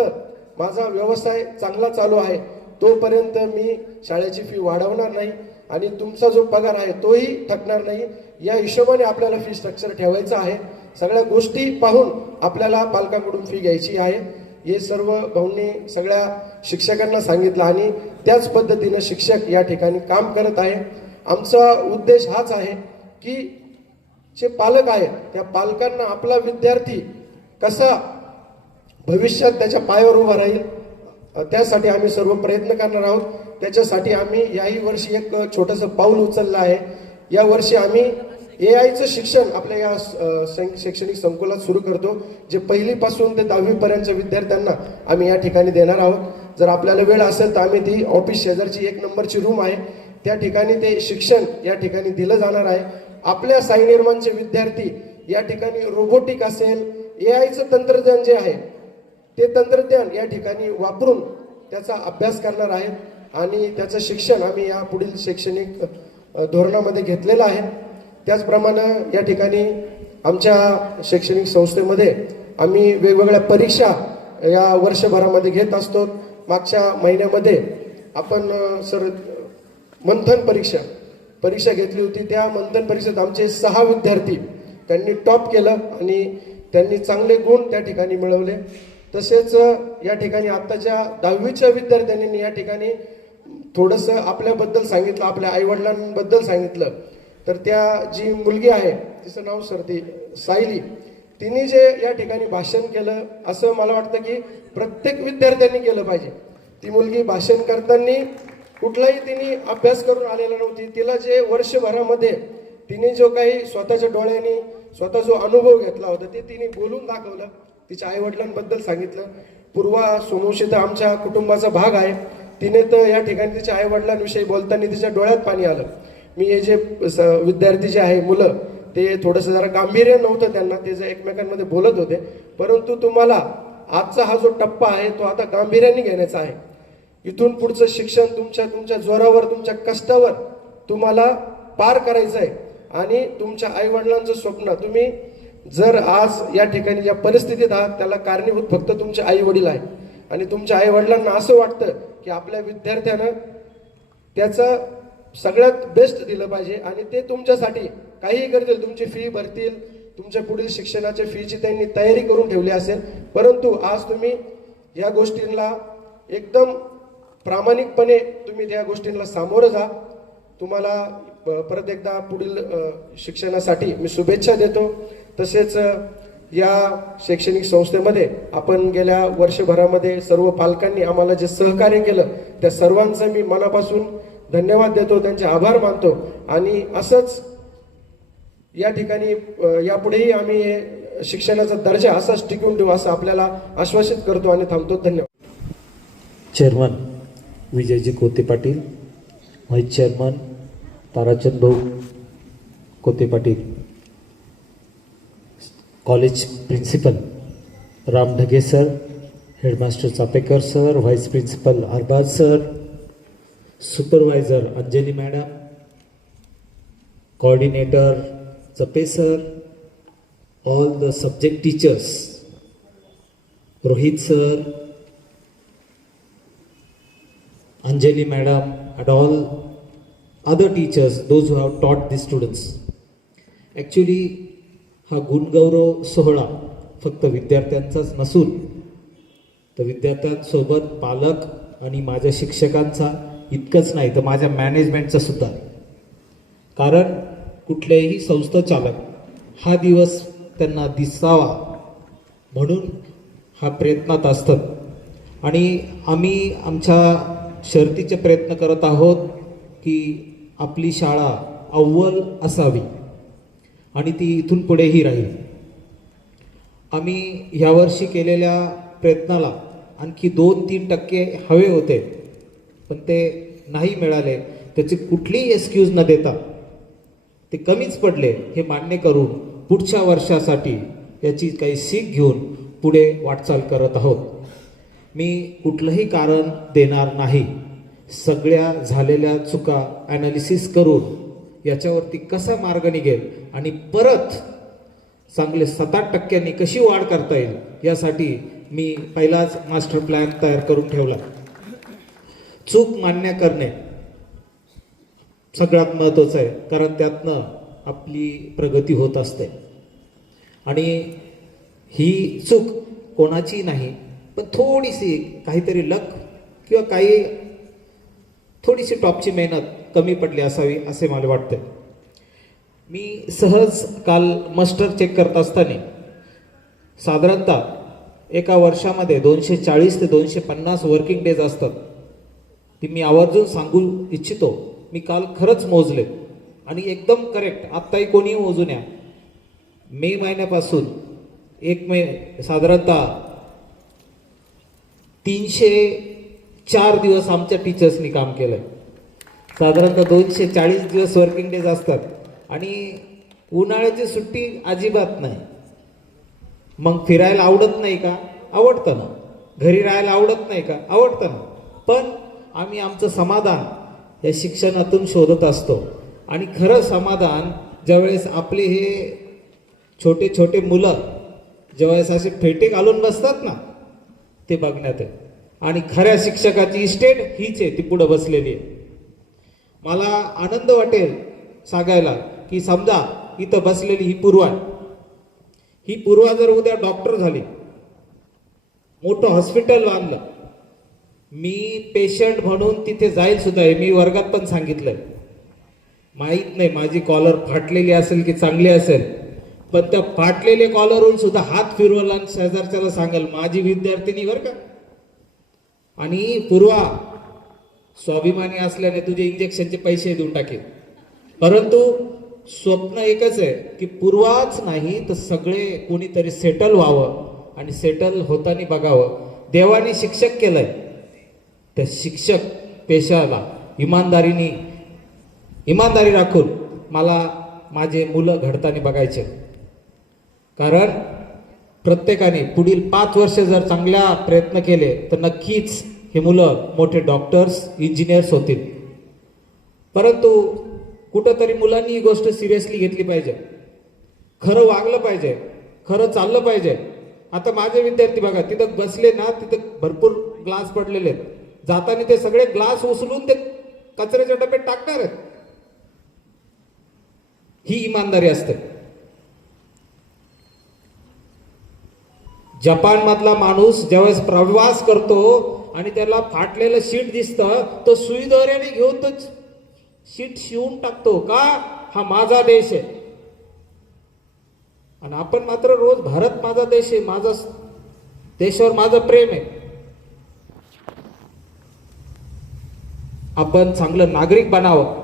माझा व्यवसाय चांगला चालू आहे तोपर्यंत मी शाळेची फी वाढवणार नाही आणि तुमचा जो पगार आहे तोही थकणार नाही. या हिशोबाने आपल्याला फी स्ट्रक्चर ठेवायचं आहे. सगळ्या गोष्टी पाहून आपल्याला पालकांकडून फी घ्यायची आहे. हे सर्व भाऊंनी सगळ्या शिक्षकांना सांगितलं आणि त्याच पद्धतीनं शिक्षक या ठिकाणी काम करत आहे. आमचा उद्देश हाच आहे की जे पालक आहेत त्या पालकांना आपला विद्यार्थी कसा भविष्यात त्याच्या पायावर उभा राहील त्यासाठी आम्ही सर्व प्रयत्न करणार आहोत. त्याच्यासाठी आम्ही याही वर्षी एक छोटंसं पाऊल उचललं आहे. या वर्षी आम्ही AIचं शिक्षण आपल्या या शैक्षणिक संकुलात सुरू करतो, जे 1ली पासून ते 10वी पर्यंतच्या विद्यार्थ्यांना आम्ही या ठिकाणी देणार आहोत. जर आपल्याला वेळ असेल तर आम्ही ती ऑफिस शेजारची 1 नंबरची रूम आहे त्या ठिकाणी ते शिक्षण या ठिकाणी दिलं जाणार आहे. आपल्या साई निर्माणचे विद्यार्थी या ठिकाणी रोबोटिक असेल, AIचं तंत्रज्ञान जे आहे ते तंत्रज्ञान या ठिकाणी वापरून त्याचा अभ्यास करणार आहेत आणि त्याचं शिक्षण आम्ही या पुढील शैक्षणिक धोरणामध्ये घेतलेलं आहे. त्याचप्रमाणे या ठिकाणी आमच्या शैक्षणिक संस्थेमध्ये आम्ही वेगवेगळ्या परीक्षा या वर्षभरामध्ये घेत असतो. मागच्या महिन्यामध्ये आपण मंथन परीक्षा घेतली होती. त्या मंथन परीक्षेत आमचे 6 विद्यार्थी त्यांनी टॉप केलं आणि त्यांनी चांगले गुण त्या ठिकाणी मिळवले. तसेच या ठिकाणी आत्ताच्या 10वीच्या विद्यार्थ्यांनी या ठिकाणी थोडंसं आपल्याबद्दल सांगितलं, आपल्या आईवडिलांबद्दल सांगितलं. तर त्या जी मुलगी आहे तिचं नाव ती सायली, तिने जे या ठिकाणी भाषण केलं असं मला वाटतं की प्रत्येक विद्यार्थ्यांनी केलं पाहिजे. ती मुलगी भाषण करताना कुठलाही तिने अभ्यास करून आलेला नव्हती. तिला जे वर्षभरामध्ये तिने जो काही स्वतःच्या डोळ्यांनी स्वतः जो अनुभव घेतला होता ते तिने बोलून दाखवलं. तिच्या आईवडिलांबद्दल सांगितलं. पूर्वा सोमवंशी तर आमच्या कुटुंबाचा भाग आहे. तिने तर या ठिकाणी तिच्या आईवडिलांविषयी बोलताना तिच्या डोळ्यात पाणी आलं. मी हे जे विद्यार्थी जे आहे मुलं ते थोडंसं जरा गांभीर्य नव्हतं त्यांना, ते जे एकमेकांमध्ये बोलत होते. परंतु तुम्हाला आजचा हा जो टप्पा आहे तो आता गांभीर्याने घेण्याचा आहे. इथून पुढचं शिक्षण तुमच्या जोरावर, तुमच्या कष्टावर तुम्हाला पार करायचं आहे आणि तुमच्या आईवडिलांचं स्वप्न तुम्ही जर आज या ठिकाणी या परिस्थितीत आहात त्याला कारणीभूत फक्त तुमचे आई वडील आहे आणि तुमच्या आई वडिलांना असं वाटतं की आपल्या विद्यार्थ्यानं त्याचं सगळ्यात बेस्ट दिलं पाहिजे आणि ते तुमच्यासाठी काहीही करतील. तुमची फी भरतील, तुमच्या पुढील शिक्षणाच्या फीची त्यांनी तयारी करून ठेवली असेल. परंतु आज तुम्ही या गोष्टींना एकदम प्रामाणिकपणे तुम्ही त्या गोष्टींना सामोरं जा. तुम्हाला परत एकदा पुढील शिक्षणासाठी मी शुभेच्छा देतो. तसेच या शैक्षणिक संस्थेमध्ये आपण गेल्या वर्षभरामध्ये सर्व पालकांनी आम्हाला जे सहकार्य केलं त्या सर्वांचं मी मनापासून धन्यवाद देतो, त्यांचे आभार मानतो आणि असंच या ठिकाणी यापुढेही आम्ही शिक्षणाचा दर्जा असाच टिकवून ठेवू असं आपल्याला आश्वासित करतो आणि थांबतो. धन्यवाद. Chairman Vijayji Kote Patil, vice chairman Tarachand Bhau Kote Patil, college principal Ram Dhage sir, headmaster Chapekar sir, vice principal Arbaz sir, supervisor Anjali madam, coordinator Jape sir, all the subject teachers, Rohit sir, Anjali madam, and all other teachers, those who have taught the students. Actually, हा गुणगौरव सोहळा फक्त विद्यार्थ्यांचाच नसून तर विद्यार्थ्यांसोबत पालक आणि माझ्या शिक्षकांचा इतकंच नाही तर माझ्या मॅनेजमेंटचा सुद्धा. कारण कुठल्याही संस्था चालक हा दिवस त्यांना दिसावा म्हणून हा प्रयत्नात असतात आणि आम्ही आमच्या शर्तीचे प्रयत्न करत आहोत की आपली शाळा अव्वल असावी आणि ती इथून पुढेही राहील. आम्ही यावर्षी केलेल्या प्रयत्नाला आणखी 2-3% हवे होते, पण ते नाही मिळाले. त्याची कुठलीही एक्सक्यूज न देता ते कमीच पडले हे मान्य करून पुढच्या वर्षासाठी याची काही सीख घेऊन पुढे वाटचाल करत आहोत. मी कुठलंही कारण देणार नाही. सगळ्या झालेल्या चुका ॲनालिसिस करून याच्यावरती कसा मार्ग निघेल आणि परत चांगले 7-8% कशी वाढ करता येईल यासाठी मी पहिलाच मास्टर प्लॅन तयार करून ठेवला. चूक मान्य करणे सगळ्यात महत्त्वाचं आहे, कारण त्यातनं आपली प्रगती होत असते. आणि ही चूक कोणाची नाही, पण थोडीशी काहीतरी लक किंवा काही थोडीशी टॉपची मेहनत कमी पडली असावी असे मला वाटते. मी सहज काल मास्टर चेक करत असताना साधारणतः एका वर्षामध्ये 240 ते 250 वर्किंग डेज असतात. ती मी आवर्जून सांगू इच्छितो. मी काल खरंच मोजले आणि एकदम करेक्ट. आत्ताही कोणीही मोजून या. मे महिन्यापासून 1 मे साधारणतः 304 दिवस आमच्या टीचर्सनी काम केलंय. साधारणतः 240 दिवस वर्किंग डेज असतात आणि उन्हाळ्याची सुट्टी अजिबात नाही. मग फिरायला आवडत नाही का? आवडतं ना. घरी राहायला आवडत नाही का? आवडतं ना. पण आम्ही आमचं समाधान या शिक्षणातून शोधत असतो. आणि खरं समाधान ज्यावेळेस आपले हे छोटे छोटे मुलं ज्यावेळेस असे फेटे घालून बसतात ना, ते बघण्यात आहे. आणि खऱ्या शिक्षकाची इस्टेट हीच आहे, ती पुढं बसलेली आहे. मला आनंद वाटेल सांगायला की समजा इथं बसलेली ही पूर्वा, ही पूर्वा जर उद्या डॉक्टर झाली, मोठं हॉस्पिटल बांधलं, मी पेशंट म्हणून तिथे जाईल सुद्धा. मी वर्गात पण सांगितलंय. माहीत नाही माझी कॉलर फाटलेली असेल की चांगली असेल, पण त्या फाटलेल्या कॉलरवरून सुद्धा हात फिरवला आणि शेजारच्याला सांगाल माझी विद्यार्थिनी बरं का. आणि पूर्वा स्वाभिमानी असल्याने तुझे इंजेक्शनचे पैसे देऊन टाकेल. परंतु स्वप्न एकच आहे की पूर्वाच नाही तर सगळे कोणीतरी सेटल व्हावं आणि सेटल होताना बघावं. देवाने शिक्षक केलंय, त्या शिक्षक पेशाला इमानदारी राखून मला माझे मुलं घडताना बघायचे. कारण प्रत्येकाने पुढील 5 वर्ष जर चांगल्या प्रयत्न केले तर नक्कीच हे मुलं मोठे डॉक्टर्स, इंजिनियर्स होतील. परंतु कुठंतरी मुलांनी ही गोष्ट सिरियसली घेतली पाहिजे. खरं वागलं पाहिजे, खरं चाललं पाहिजे. आता माझे विद्यार्थी बघा तिथं बसले ना, तिथं भरपूर ग्लास पडलेले आहेत. जाताना ते सगळे ग्लास उचलून ते कचऱ्याच्या डब्यात टाकणार आहेत. ही इमानदारी असते. जपान मधला माणूस ज्यावेळेस प्रवास करतो आणि त्याला फाटलेलं शीट दिसतं, तो सुई दोऱ्याने घेऊन तो शीट शिवून टाकतो. का? हा माझा देश आहे. आणि आपण मात्र रोज भारत माझा देश आहे, माझा देशावर माझं प्रेम आहे. आपण चांगलं नागरिक बनावं,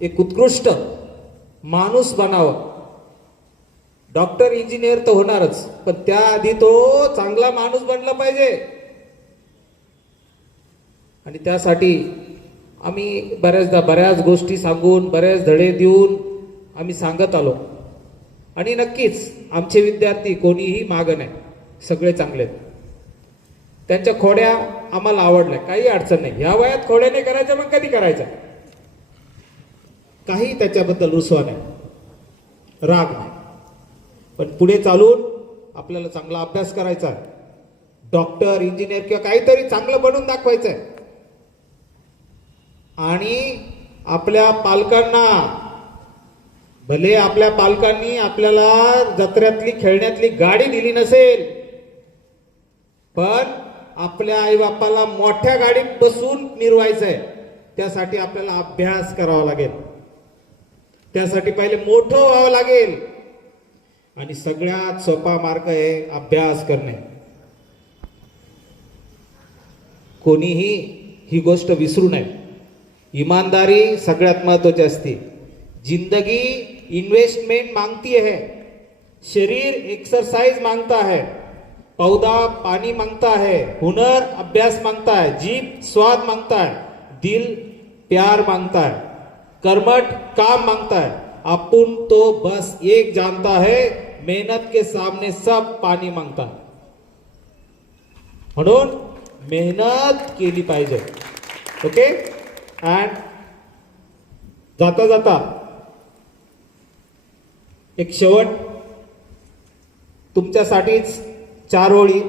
एक उत्कृष्ट माणूस बनावं. डॉक्टर, इंजिनियर तर होणारच, पण त्याआधी तो चांगला माणूस बनला पाहिजे. आणि त्यासाठी आम्ही बऱ्याच गोष्टी सांगून, बऱ्याच धडे देऊन आम्ही सांगत आलो. आणि नक्कीच आमचे विद्यार्थी कोणीही मागं नाही, सगळे चांगले आहेत. त्यांच्या खोड्या आम्हाला आवडल्या, काही अडचण नाही. या वयात खोड्या नाही करायच्या, मग कधी करायच्या? काही त्याच्याबद्दल रुसवा नाही, राग नाही. पण पुढे चालून आपल्याला चांगला अभ्यास करायचा आहे. डॉक्टर, इंजिनियर किंवा काहीतरी चांगलं बनवून दाखवायचं आहे. आणि आपल्या पालकांना, भले आपल्या पालकांनी आपल्याला जत्र्यातली खेळण्यातली गाडी दिली नसेल, पण आपल्या आईबापाला मोठ्या गाडीत बसून मिरवायचं आहे. त्यासाठी आपल्याला अभ्यास करावा लागेल. त्यासाठी पहिले मोठं व्हावं लागेल. आणि सगळ्यात सोपा मार्ग आहे अभ्यास करणे. कोणीही ही गोष्ट विसरू नये. ईमानदारी सगळ्यात महत्वाची असते. जिंदगी इन्वेस्टमेंट मांगती है, शरीर एक्सरसाइज मांगता है, पौधा पानी मांगता है, हुनर अभ्यास मांगता है, जीभ स्वाद मांगता है, दिल प्यार मांगता है, कर्मठ काम मांगता है. अपुन तो बस एक जानता है, मेहनत के सामने सब पानी मांगता है. म्हणून मेहनत केली पाहिजे. ओके. अँड जाता जाता एक शेवट तुमच्यासाठीच 4 ओळी.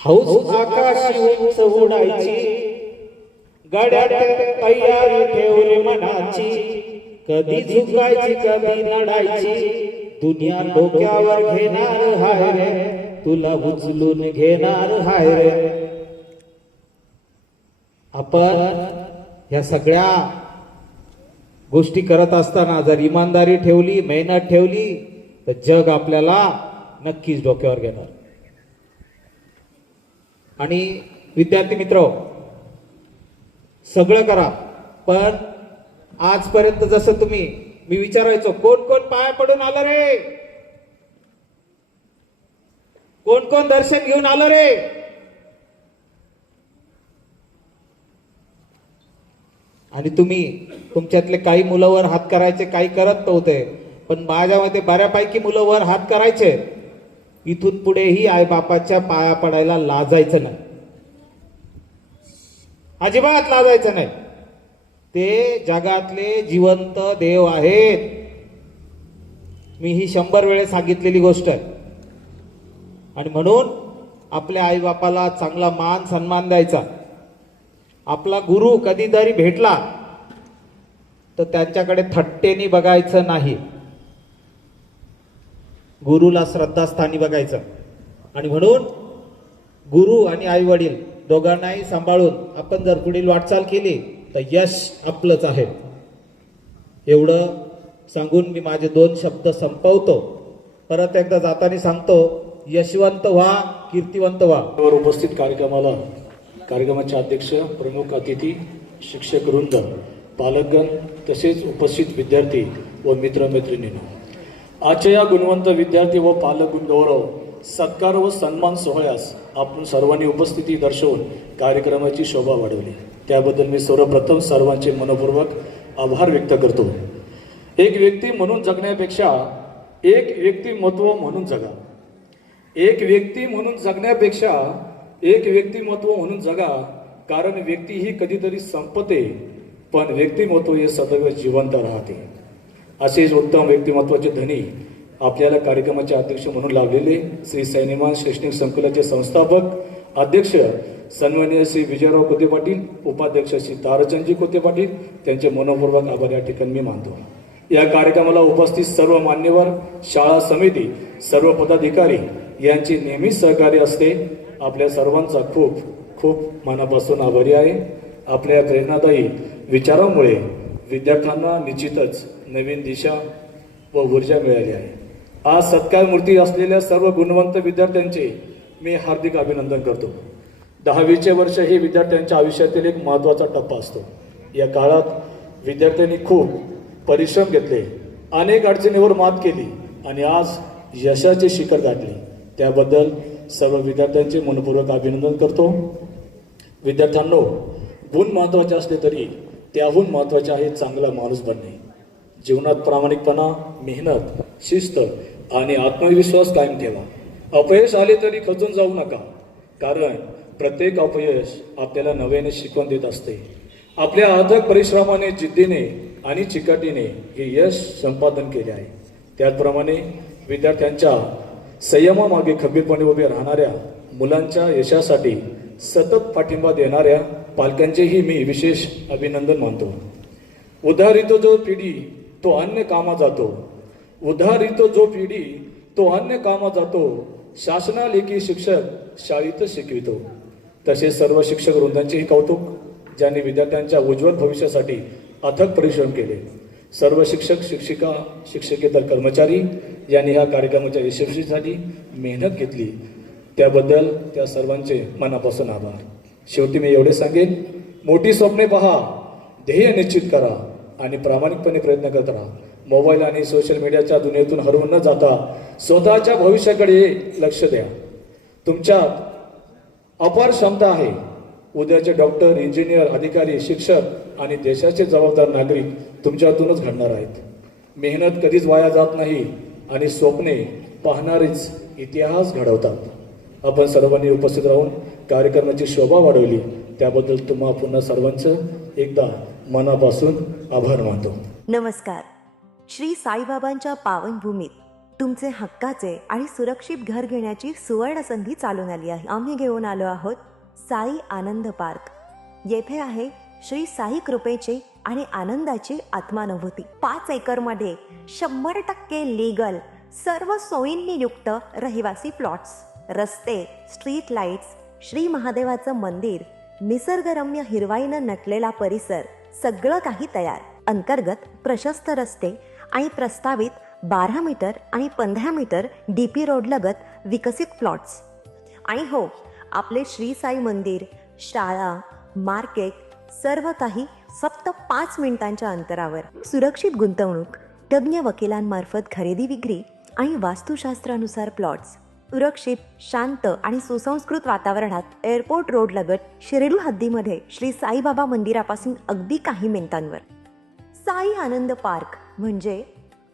हौस आकाशी उंच उडायची, गड्यात तयारी ठेवली मनाची, कधी झुकायची कधी लढायची, दुनिया डोक्यावर घेणार हाय रे, तुला उचलून घेणार हाय रे. आपण ह्या सगळ्या गोष्टी करत असताना जर इमानदारी ठेवली, मेहनत ठेवली, तर जग आपल्याला नक्कीच डोक्यावर घेणार. आणि विद्यार्थी मित्र, सगळं करा, पण आजपर्यंत जसं मी विचारायचो, कोण कोण पाया पडून आलं रे, कोण कोण दर्शन घेऊन आलं रे. आणि तुम्ही तुमच्यातले काही मुलं वर हात करायचे, काही करत नव्हते, पण माझ्या मते बऱ्यापैकी मुलं वर हात करायचे. इथून पुढेही आईबापाच्या पाया पडायला लाजायचं नाही, अजिबात लाजायचं नाही. ते जगातले जिवंत देव आहेत. मी ही 100 वेळेस सांगितलेली गोष्ट आहे. आणि म्हणून आपल्या आईबापाला चांगला मान सन्मान द्यायचा. आपला गुरु कधीतरी भेटला तर त्यांच्याकडे थट्टेने बघायचं नाही, गुरुला श्रद्धास्थानी बघायचं. आणि म्हणून गुरु आणि आई वडील दोघांनाही सांभाळून आपण जर पुढील वाटचाल केली तर यश आपलंच आहे. एवढं सांगून मी माझे 2 शब्द संपवतो. परत एकदा जाताना सांगतो, यशवंत व्हा, कीर्तिवंत व्हा. उपस्थित कार्यक्रमाचे अध्यक्ष, प्रमुख अतिथी, शिक्षक वृंद, पालकगण तसेच उपस्थित विद्यार्थी व मित्रमैत्रिणींनो, आजच्या या गुणवंत विद्यार्थी व पालक गौरव सत्कार व सन्मान सोहळ्यास आपण सर्वांनी उपस्थिती दर्शवून कार्यक्रमाची शोभा वाढवली, त्याबद्दल मी सर्वप्रथम सर्वांचे मनपूर्वक आभार व्यक्त करतो. एक व्यक्ती म्हणून जगण्यापेक्षा एक व्यक्तिमत्व म्हणून जगा. एक व्यक्ती म्हणून जगण्यापेक्षा एक व्यक्तिमत्व म्हणून जगा. कारण व्यक्ती ही कधीतरी संपते, पण व्यक्तिमत्व हे सदैव जिवंत राहते. असेच उत्तम व्यक्तिमत्वाचे धनी आपल्याला कार्यक्रमाचे अध्यक्ष म्हणून लाभलेले श्री साईनिवास शैक्षणिक संकुलाचे संस्थापक अध्यक्ष सन्माननीय श्री विजयराव कोते पाटील, उपाध्यक्ष श्री तारचंदजी कोते पाटील, त्यांचे मनपूर्वक आभार या ठिकाणी मी मानतो. या कार्यक्रमाला उपस्थित सर्व मान्यवर, शाळा समिती, सर्व पदाधिकारी यांची नेहमीच सहकार्य असते. आपल्या सर्वांचा खूप खूप मनापासून आभारी आहे. आपल्या प्रेरणादायी विचारांमुळे विद्यार्थ्यांना निश्चितच नवीन दिशा व ऊर्जा मिळाली आहे. आज सत्कार मूर्ती असलेल्या सर्व गुणवंत विद्यार्थ्यांचे मी हार्दिक अभिनंदन करतो. 10वीचे वर्ष हे विद्यार्थ्यांच्या आयुष्यातील एक महत्त्वाचा टप्पा असतो. या काळात विद्यार्थ्यांनी खूप परिश्रम घेतले, अनेक अडचणीवर मात केली आणि आज यशाचे शिखर गाठले. त्याबद्दल सर्व विद्यार्थ्यांचे मनपूर्वक अभिनंदन करतो. विद्यार्थ्यांनो, गुण महत्त्वाचे असले तरी त्याहून महत्त्वाचे आहे चांगला माणूस बनणे. जीवनात प्रामाणिकपणा, मेहनत, शिस्त आणि आत्मविश्वास कायम ठेवा. अपयश आले तरी खचून जाऊ नका, कारण प्रत्येक अपयश आपल्याला नव्याने शिकवण देत असते. आपल्या अथक परिश्रमाने, जिद्दीने आणि चिकाटीने हे यश संपादन केले आहे. त्याचप्रमाणे विद्यार्थ्यांच्या संयमामागे खंबीरपणे उभे राहणाऱ्या, मुलांच्या यशासाठी सतत पाठिंबा देणाऱ्या पालकांचेही मी विशेष अभिनंदन मानतो. उधारितो जो पिढी तो अन्य कामा जातो, उधारितो जो पिढी तो अन्य कामा जातो, शासनालेखी शिक्षक शाळेतच शिकवितो. तसेच सर्व शिक्षक वृंदांचेही कौतुक, ज्यांनी विद्यार्थ्यांच्या उज्ज्वल भविष्यासाठी अथक परिश्रम केले. सर्व शिक्षक शिक्षिका शिक्षकेतर कर्मचारी यांनी ह्या कार्यक्रमाच्या यशस्वीसाठी मेहनत घेतली त्याबद्दल त्या सर्वांचे मनापासून आभार. शेवटी मी एवढे सांगेन, मोठी स्वप्ने पहा, ध्येय निश्चित करा आणि प्रामाणिकपणे प्रयत्न करत राहा. मोबाईल आणि सोशल मीडियाच्या दुनियेतून हरवून न जाता स्वतःच्या भविष्याकडे लक्ष द्या. तुमच्यात अपार क्षमता आहे. उद्याचे डॉक्टर, इंजिनियर, अधिकारी, शिक्षक आणि देशाचे जबाबदार नागरिक तुमच्यातूनच घडणार आहेत. मेहनत कधीच वाया जात नाही आणि स्वप्ने पाहणारेच इतिहास घडवतात. आपण सर्वांनी उपस्थित राहून कार्यक्रमाची शोभा वाढवली त्याबद्दल तुम्हा पुन्हा सर्वांचं एकदा मनापासून आभार मानतो. नमस्कार. श्री साईबाबांच्या पावनभूमीत तुमचे हक्काचे आणि सुरक्षित घर घेण्याची सुवर्ण संधी चालून आली आहे. आम्ही घेऊन आलो आहोत साई आनंद पार्क. येथे आहे श्री साई कृपेची आणि आनंदाची आत्मानुभूती. 5 एकरमध्ये 100% लीगल, सर्व सोयींनी युक्त रहिवासी प्लॉट्स, रस्ते, स्ट्रीट लाईट्स, श्री महादेवाचं मंदिर, निसर्गरम्य हिरवाईनं नटलेला परिसर, सगळं काही तयार. अंतर्गत प्रशस्त रस्ते आणि प्रस्तावित 12 मीटर आणि 15 मीटर DP रोड लगत विकसित प्लॉट्स. आणि हो, आपले श्री साई मंदिर, शाळा, मार्केट सर्व काही फक्त 5 मिनिटांच्या अंतरावर. सुरक्षित गुंतवणूक, तज्ज्ञ वकिलांमार्फत खरेदी विक्री आणि वास्तुशास्त्रानुसार प्लॉट्स. सुरक्षित, शांत आणि सुसंस्कृत वातावरणात एअरपोर्ट रोड लगत शिरडू हद्दीमध्ये श्री साईबाबा मंदिरापासून अगदी काही मिनिटांवर. साई आनंद पार्क म्हणजे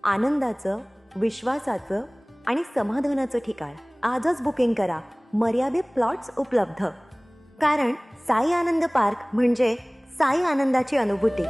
आनंदाचं, विश्वासाचं आणि समाधानाचं ठिकाण. आजच बुकिंग करा. मर्यादित प्लॉट्स उपलब्ध. कारण साई आनंद पार्क म्हणजे साई आनंदाची अनुभूती.